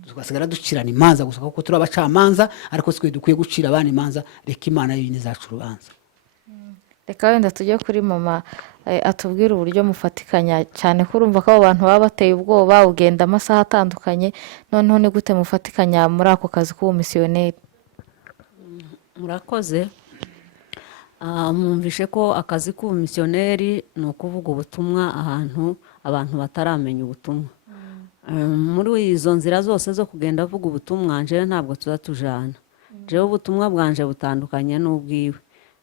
Tugasigara ducirana imanza gusa kuko turi abacamanza, ariko twe dukwiye gucira abana imanza. Reka Imana yonyine izacu urubanza. Reka wenda tujye kuri mama atubwira uburyo mufatikanya cyane, ko urumva ko abo bantu baba bateye ubwoba, ugenda amasaha atandukanye, noneho ni gute mufatikanya muri ako kazi k'ubumisiyoneri? Murakoze. Mwumvishe ko akazi k'ubumisiyoneri ni ukuvuga ubutumwa ahantu abantu bataramenya ubutumwa. Muri izo nzira zose zo kugenda avuga ubutumwa, njewe ntabwo tuza tujana. Jewe ubutumwa bwanje butandukanye n'ubwiwe.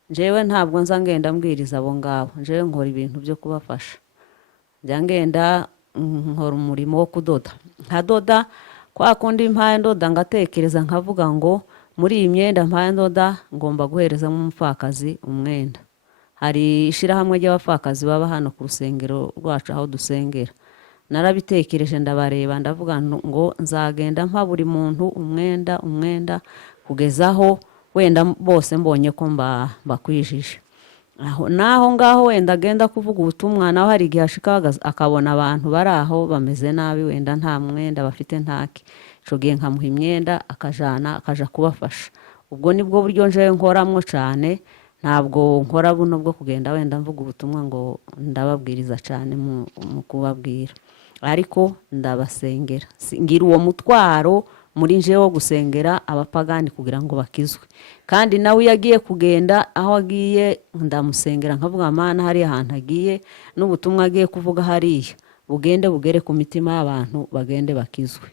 Njewe ntabwo nza ngenda mbwiriza abo ngabo, njewe nkora ibintu byo kubafasha. Njya ngenda nkora umurimo wo kudoda, nkadoda kwa kundi mpaye ndoda, ngatekereza nkavuga ngo muri iyi myenda mpaye ndoda ngomba guhereza nk'umupfakazi umwenda. Hari ishirahamwe ry'abapfakazi baba hano ku rusengero rwacu aho dusengera. Narabitekereje ndabareba, ndavuga ngo nzagenda mpa buri muntu umwenda kugezaho wenda bose mbonye ko bakwijije. Naho ngaho wenda agenda kuvuga ubutumwa, naho hari igihe ashika akabona abantu bari aho bameze nabi, wenda nta mwenda bafite ntaki. Ico gihe nkamuha imyenda akaja kubafasha. Ubwo nibwo buryo nje nkoramo cyane. Ntabwo nkora buno bwo kugenda wenda mvuga ubutumwa ngo ndababwiriza cyane mu kubabwira, ariko ndabasengera. Ngira uwo mutwaro muri nje wo gusengera abapagani kugira ngo bakizwe. Kandi nawe yagiye kugenda aho agiye ndamusengera, nkavuga Mana hari ahantu agiye n'ubutumwa agiye kuvuga hariya bugende bugere ku mitima y'abantu, bagende bakizwe.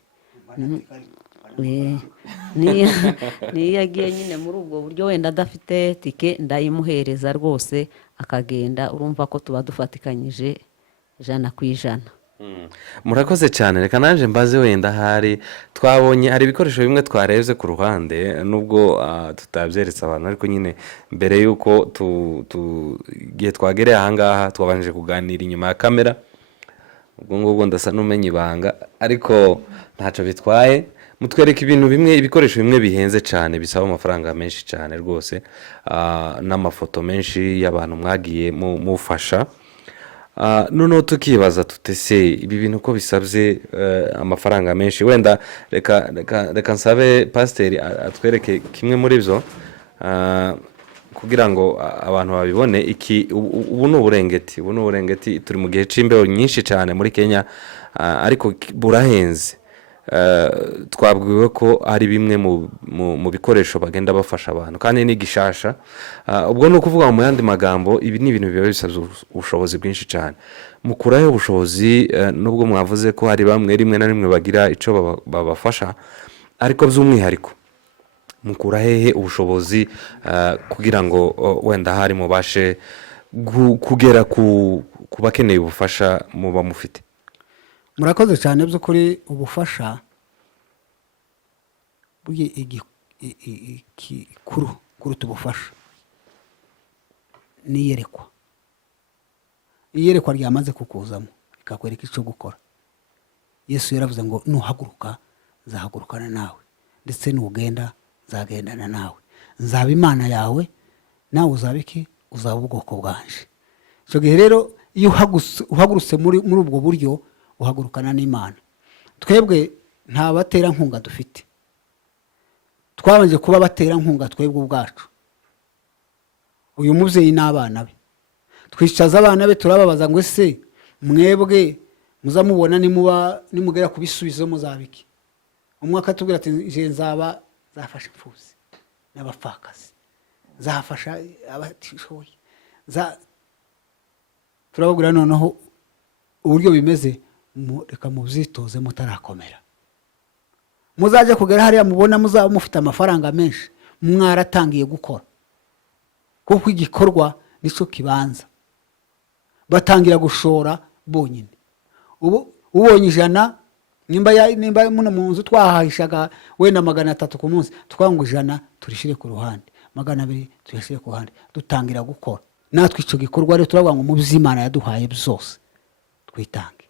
Niyo yagiye nyine muri ubwo buryo, wenda adafite tike ndayimuhereza rwose akagenda. Urumva ko tuba dufatikanyije 100%. Murakoze cyane. Reka naje mbaze, wenda hari twabonye hari ibikoresho bimwe twarebye ku ruhande, nubwo tutabyeretse abantu, ariko nyine mbere yuko igihe twagereye ahangaha twabanje kuganira inyuma ya kamera. Ubwo ngubwo ndasa n'umenya ibanga, ariko ntacyo bitwaye. Mutwereka ibintu bimwe, ibikoresho bimwe bihenze cyane, bisaba amafaranga menshi cyane rwose, n'amafoto menshi y'abantu mwagiye mufasha. Noneho tukibaza tutese ibi bintu ko bisabye amafaranga menshi. Wenda reka nsabe pasiteri atwereke kimwe muri byo kugira ngo abantu babibone. Ubu ni uburengeti, turi mu gihe cy'imbeho nyinshi cyane muri Kenya, ariko burahenze. Twabwiwe ko ari bimwe mu bikoresho bagenda bafasha abantu, kandi ni gishasha. Ubwo ni ukuvuga mu yandi magambo, ibi ni ibintu biba bisabye ubushobozi bwinshi cyane. Mukuraho ubushobozi, nubwo mwavuze ko hari bamwe rimwe na rimwe bagira icyo babafasha, ariko by'umwihariko mukura hehe ubushobozi kugira ngo wenda hari mubashe kugera ku bakeneye ubufasha muba mufite? murakoze cyane by'ukuri ubufasha kuruta ubufasha ni iyerekwa ryamaze kukuzamo rikakwereka icyo gukora. Yesu yaravuze ngo nuhaguruka nzahagurukana nawe, ndetse nugenda nzagendana nawe, nzaba Imana yawe nawe uzaba iki? Uzaba ubwoko bwanje. Icyo gihe rero iyo uhagurutse muri ubwo buryo uhagurukana n'Imana. Twebwe nta baterankunga dufite, twabanje kuba baterankunga twebwe ubwacu. Uyu mubyeyi n'abana be, twicaza abana be turababaza ngo ese mwebwe muzamubona nimugera ku bisubizo muzabiki? Umwe akatubwira ati je zafasha imfubyi n'abapfakazi, zafasha abatishoboye. Turababwira noneho uburyo bimeze, reka mubyitoze mutarakomera. Muzaje kugera hariya mubona muzaba mufite amafaranga menshi, mwaratangiye gukora, kuko igikorwa nicyo kibanza. Batangira gushora bonyine. Ubonye 100, nimba muno mu nzu twahahishaga wenda 300 ku munsi, twangu 100 turishire ku ruhande, 200 tuyashire ku ruhande, dutangira gukora. Natwe icyo gikorwa rero turavuga ngo mu by'Imana yaduhaye byose twitange.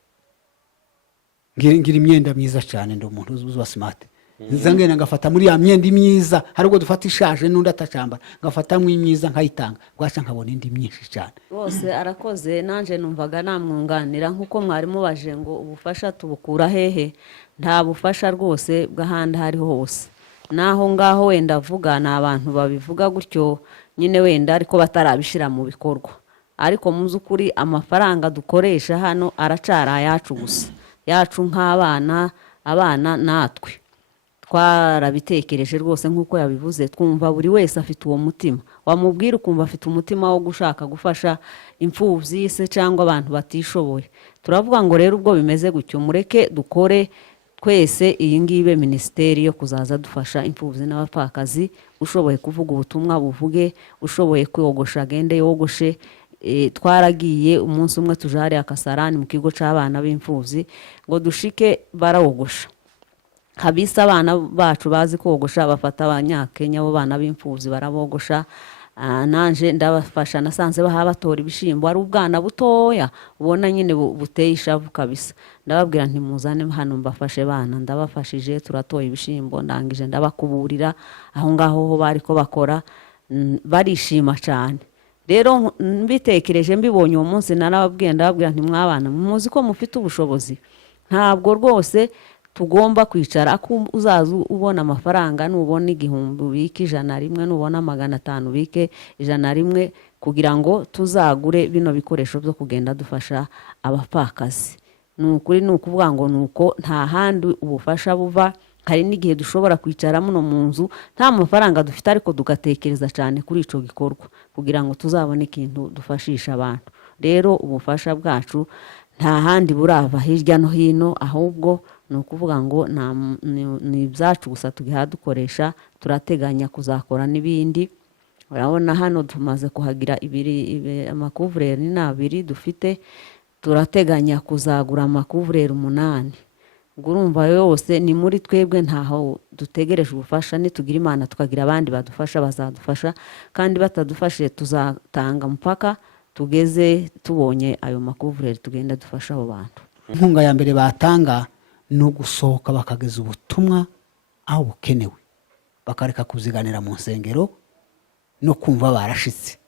Ngira imyenda myiza cyane, ndi umuntu uzuba smart. Nzangena ngafata muri ya myenda myiza, hari ubwo dufata ishaje n'undi atacambara, ngafata mu imyiza nkayitanga, bwaca nkabona indi myinshi cyane. Bose arakoze. Nanje numvaga namwunganira nkuko mwari mubaje ngo ubufasha tubukura hehe. Nta bufasha rwose bw'ahandi hari hose, naho ngaho wenda avuga ni abantu babivuga gutyo nyine wenda ariko batarabishira mu bikorwa. Ariko mu by'ukuri amafaranga dukoresha hano aracara ayacu gusa, yacu nk'abana, abana natwe twarabitekereje rwose nk'uko yabivuze. Twumva buri wese afite uwo mutima, wamubwira ukumva afite umutima wo gushaka gufasha imfubyi se cyangwa abantu batishoboye. Turavuga ngo rero ubwo bimeze gutyo, mureke dukore twese iyi ngibe minisiteri yo kuzaza dufasha imfubyi n'abapfakazi. Ushoboye kuvuga ubutumwa buvuge, ushoboye kwogosha agende yogoshe. Twaragiye umunsi umwe tujari akasarani mu kigo c'abana b'imfubyi ngo dushike barawogosha kabisa. Abana bacu bazi kogosha, bafata abanyakenya bo bana b'imfubyi barabogosha. Nanje ndabafasha, nasanze bahabatora ibishimbo, ari ubwana butoya ubona nyine buteye ishavu kabisa. Ndababwira nti muzane hano mbafashe bana, ndabafashije turatoye ibishimbo, ndangije ndabakuburira aho ngaho ho bari ko bakora, barishima cyane. Rero mbitekereje mbibonye uwo munsi narababwiye, ndababwira nti mwabana muzi ko mufite ubushobozi, ntabwo rwose tugomba kwicara uzaza ubona amafaranga, nubona 1,000 ubike 100, nubona 500 ubike 100, kugira ngo tuzagure bino bikoresho byo kugenda dufasha abapfakazi. Nukuri nukuvuga ngo nuko nta handi ubufasha buva. Hari n'igihe dushobora kwicara muno mu nzu nta mafaranga dufite, ariko dugatekereza cyane kuri ico gikorwa kugira ngo tuzabone ikintu dufashisha abantu. Rero ubufasha bwacu nta handi burava hirya no hino, ahubwo nukuvuga ngo ni ibyacu gusa tugiha dukoresha. Turateganya kuzakora n'ibindi. Urabona hano tumaze kuhagira amakuvureri ni 2 dufite, turateganya kuzagura amakuvureri 8. Urumva yose ni muri twebwe, ntaho dutegereje ubufasha. Nitugira Imana tukagira abandi badufasha bazadufasha, kandi batadufashije tuzatanga mpaka tugeze tubonye ayo makuvureri tugenda dufasha abo bantu. Inkunga ya mbere batanga no gusohoka bakageza ubutumwa aho bukenewe, bakareka kuziganira mu nsengero no kumva barashitse.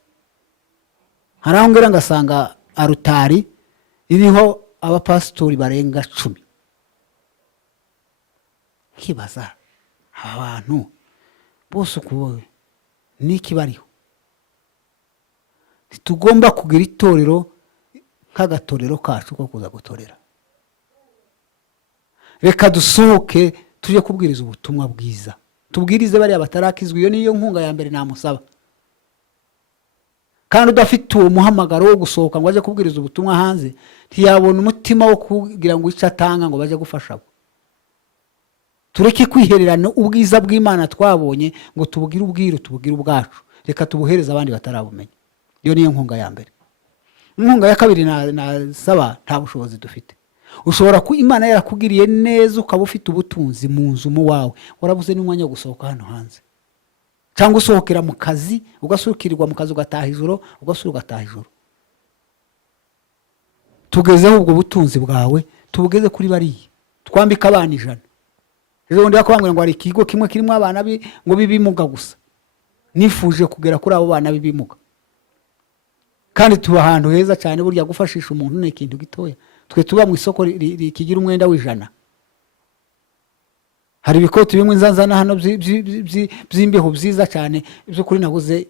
Haraho ngera ngasanga arutari iriho abapasitori barenga 10. Kibaza abantu bose ukubowe niki bariho. Tugomba kugira itorero nk'agatorero kacu ko kuza gutorera. Reka dusohoke tuje kubwiriza ubutumwa bwiza, tubwirize bari abatarakizwa. Iyo niyo nkunga ya mbere namusaba. Kandi udafite uwo muhamagaro wo gusohoka ngo aje kubwiriza ubutumwa hanze, ntiyabona umutima wo kugira ngo icyo atanga ngo baje gufasha abo. tureke kwihererana ubwiza bw'imana twabonye ngo tubugire ubwiru tubugire ubwacu, reka tubuhereze abandi batarabumenya. iyo niyo nkunga ya mbere. Inkunga ya kabiri nasaba, nta bushobozi dufite. Ushobora Imana yarakugiriye neza ukaba ufite ubutunzi mu nzu mu wawe, warabuze n'umwanya wo gusohoka hano hanze, cyangwa usohokera mu kazi ugasukirirwa mu kazi ugataha ijoro, ugasura ugataha ijoro. Tugezeho ubwo butunzi bwawe, tubugeze kuri bariya, twambika abana 100. Ejo bundi bakubwira ngo hari ikigo kimwe kirimo abana ngo bibimuga gusa. Nifuje kugera kuri abo bana bibimuga, kandi tuba ahantu heza cyane. Burya gufashisha umuntu ni ikintu gitoya. Twe tuba mu isoko rikigira umwenda w'100. Hari ibikoti bimwe nzanzana hano by'imbeho byiza cyane, ibyo kuri naguze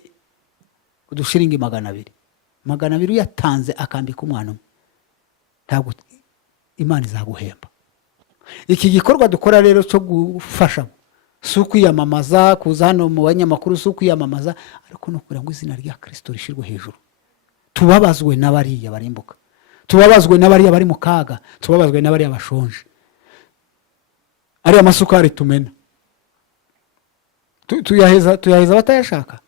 udushiringi 200. 200 yatanze akambika umwana umwe, ntabwo Imana izaguhemba. Iki gikorwa dukora rero cyo gufasha, si ukwiyamamaza kuza hano mu banyamakuru, si ukwiyamamaza, ariko no kugira ngo izina rya Kristo rishirwe hejuru. Tubabazwe n'abariya barimbuka, tubabazwe n'abariya bari mu kaga, tubabazwe n'abariya bashonje. Ariya masukari tumena, tuyaheza batayashaka.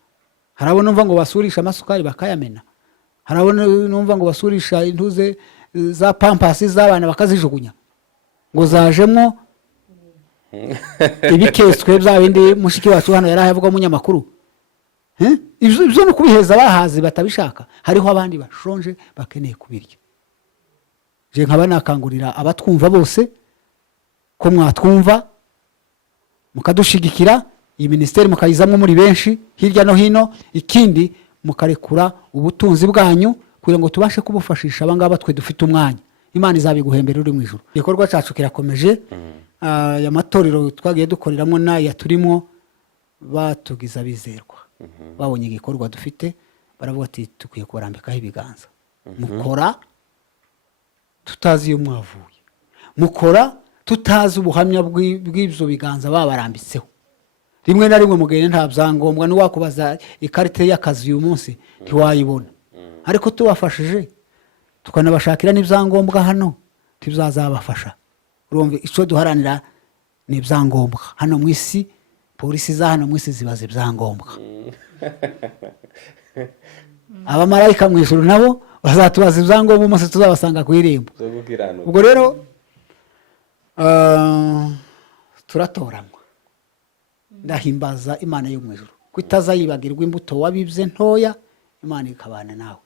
Harabona numva ngo basurisha amasukari bakayamena, harabona numva ngo basurisha intuze za pampasi z'abana bakazijugunya ngo zajemo ibikeswe bya bindi mushiki wacu hano yari avuga umunyamakuru. Ibyo no kubiheza bahazi batabishaka. Hariho abandi bashonje bakeneye kubirya. Je nkaba nakangurira abatwumva bose ko mwatwumva mukadushigikira, iyi ministeri mukayizamwe muri benshi hirya no hino. Ikindi mukarekura ubutunzi bwanyu kugira ngo tubashe kubufashisha abangaba twe dufite umwanya. Imana izabiguhembera uri mu ijuru. Igikorwa cyacu kirakomeje. Ya matorero twagiye dukoreramo n'aya turimo batugiza bizerwa, babonye igikorwa dufite baravuga ati tukwiye kubarambikaho ibiganza. Mukora tutazi iyo mwavuye, mukora tutazi ubuhamya bw'ibyo biganza babarambitseho. Rimwe na rimwe mugende nta byangombwa, n'uwakubaza ikarite y'akazi uyu munsi ntiwayibona, ariko tubafashije tukanabashakira n'ibyangombwa hano tuzazabafasha. Urumva icyo duharanira ni ibyangombwa hano mu isi. Polisi za hano mu isi zibaza ibyangombwa. Abamarayika mu ijuru nabo bazatubaza ibyangombwa umunsi tuzabasanga ku irembo. Ubwo rero turatoranwa. Ndahimbaza Imana yo mu ijuru ko itazayibagirwa imbuto wabibye ntoya, Imana ikabana nawe.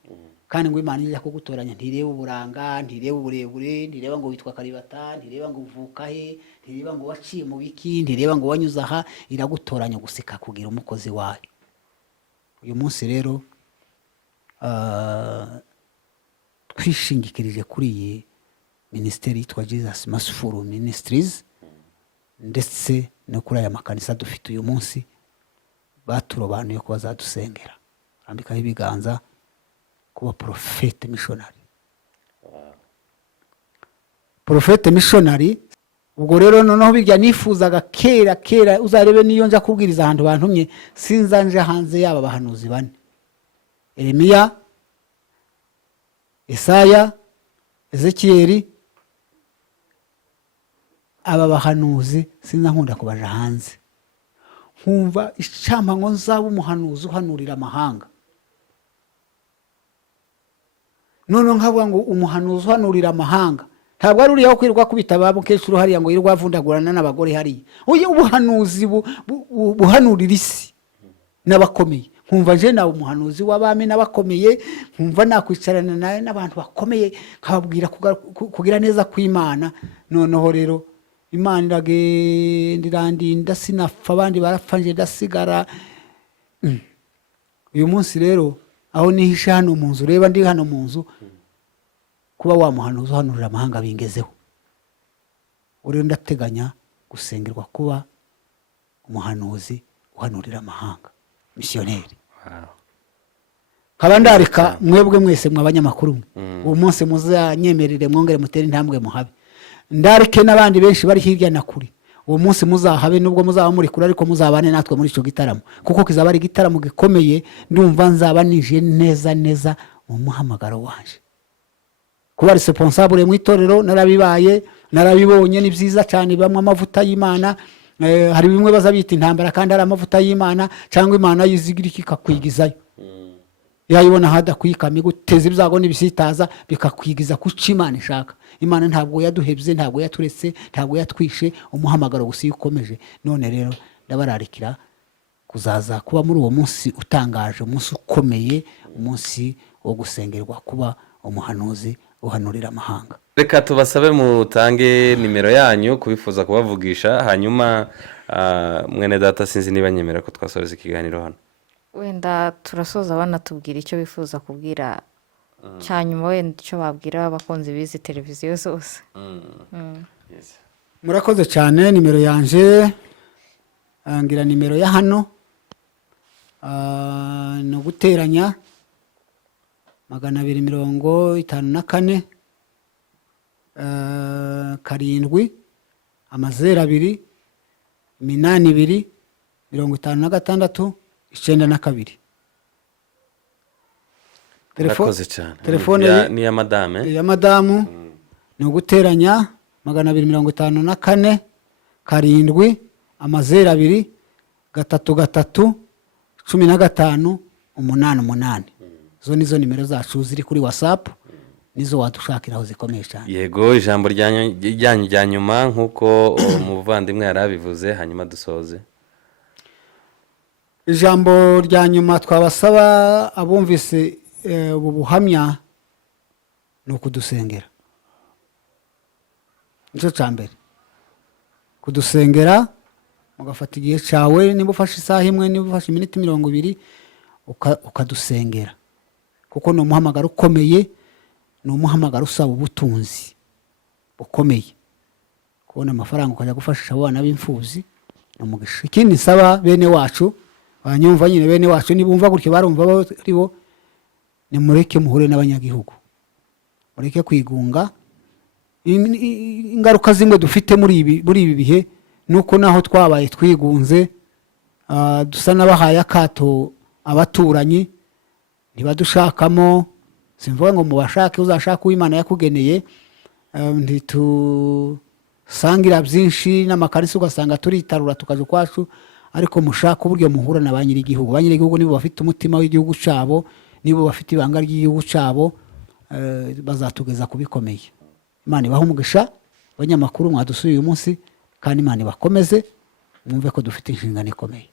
Kandi ngo Imana ijya kugutoranya ntireba uburanga, ntireba uburebure, ntireba ngo witwa Karibata, ntireba ngo uvuka he, ntireba ngo waciye mu biki, ntireba ngo wanyuze aha. Iragutoranya gusika kugira umukozi wayo. Uyu munsi rero twishingikirije kuri iyi ministeri yitwa Jesus Merciful Ministries, ndetse no kuri aya makanisa dufite uyu munsi. Baturobanuye ko bazadusengera, rambikaho ibiganza, kuba Prophet Missionary. Prophet Missionary. Ubwo rero noneho bijya nifuzaga kera uzarebe niyo nja kubwiriza ahantu bantumye, sinzanje hanze yaba bahanuzi 4: Yeremiya, Yesaya, Ezekieli. Aba bahanuzi sinza nkunda kubaja hanze, nkumva icampa ngo nzaba umuhanuzi uhanurira amahanga. None nkavuga ngo umuhanuzi uhanurira amahanga ntabwo ari uriho kwirwa kubita babukecuru hariya ngo yirwa avundagurana n'abagore hariya. Uyu ubuhanuzi buhanurira isi n'abakomeye. Nkumva je nawe umuhanuzi w'abami n'abakomeye, nkumva nakwicarana naye n'abantu bakomeye nkababwira kugira neza kw'Imana. Noneho rero Imana iragenda irandinda, sinapfa, abandi barapfa, nje ndasigara. Uyu munsi rero aho nihisha hano mu nzu, reba ndi hano mu nzu, kuba wa muhanuzi uhanurira amahanga bingezeho. Uri ndateganya gusengerwa kuba umuhanuzi uhanurira amahanga, missionnaire. Nkaba ndarika mwebwe mwese mwabanyamakuru, uwo munsi muzanyemerere mwongere mutere intambwe muhabe. Ndarike n'abandi benshi bari hirya na kure, uwo munsi muzahabe, nubwo muzaba muri kure ariko muzabane natwe muri ico gitaramo, kuko kizaba ari gitaramo gikomeye. Ndumva nzaba nije neza mu muhamagaro wanje. Kuba responsable mu itorero narabibaye, narabibonye, ni byiza cyane. Bamwe amavuta y'Imana hari bimwe baza bita intambara kandi ari amavuta y'imana cyangwa imana yizigira ikakwigizayo yayibona hadakwiye ikamiguteza ibyago n'ibisitaza bikakwigiza ku cyo imana ishaka. Imana ntabwo yaduhebye, ntabwo yaturetse, ntabwo yatwishe, umuhamagaro gusa iyo ukomeje. None rero ndabararikira kuzaza kuba muri uwo munsi utangaje, umunsi ukomeye, umunsi wo gusengerwa, kuba umuhanuzi uhanurira amahanga. reka tubasabe mutange nimero yanyu kubifuza kubavugisha, hanyuma mwene data sinzi niba nyemera ko twasoreza ikiganiro hano. wenda turasoza banatubwira icyo bifuza kubwira cyanyuma, wenda icyo babwira abakunzi b'izi televiziyo zose. Yes. Murakoze cyane. Nimero yanje ngira nimero ya hano ni uguteranya 254 karindwi 02 82 56 92. Murakoze cyane. Telefone ni ya madame. ya madamu ni uguteranya 254 karindwi 02 63 15 88. Zo nizo nimero zacu ziri kuri WhatsApp, nizo wadushakiraho zikomeye cyane. Yego, ijambo ryanyu rya nyuma nk'uko umuvandimwe yari abivuze, hanyuma dusoze. Ijambo rya nyuma twabasaba abumvise ubu buhamya ni ukudusengera. Nicyo cya mbere, kudusengera, mugafata igihe cyawe, niba ufashe isaha imwe, niba ufashe iminota 20 ukadusengera, kuko ni umuhamagaro ukomeye, ni umuhamagaro usaba ubutunzi bukomeye. Kubona amafaranga ukajya gufashisha abana b'imfuzi ni umugisha. Ikindi nsaba bene wacu, banyumva nyine, bene wacu nibumva gutyo barumva ari bo, ni mureke muhure n'abanyagihugu, mureke kwigunga. Ingaruka zimwe dufite muri ibi bihe nuko naho twabaye twigunze, dusa n'abahaye akato abaturanyi, ntibadushakamo. Simvuga ngo mubashake, uzashaka uw'Imana yakugeneye. Ntitusangira byinshi n'amakarisi ugasanga turitarura tukaje kwacu, ariko mushaka uburyo muhura na banyirigihugu. Banyirigihugu nibo bafite umutima w'igihugu cyabo, nibo bafite ibanga ry'igihugu cyabo, bazatugeza kubikomeye. Imana ibahe umugisha. Abanyamakuru mwadusuye uyu munsi, kandi Imana ibakomeze, mwumve ko dufite inshingano ikomeye.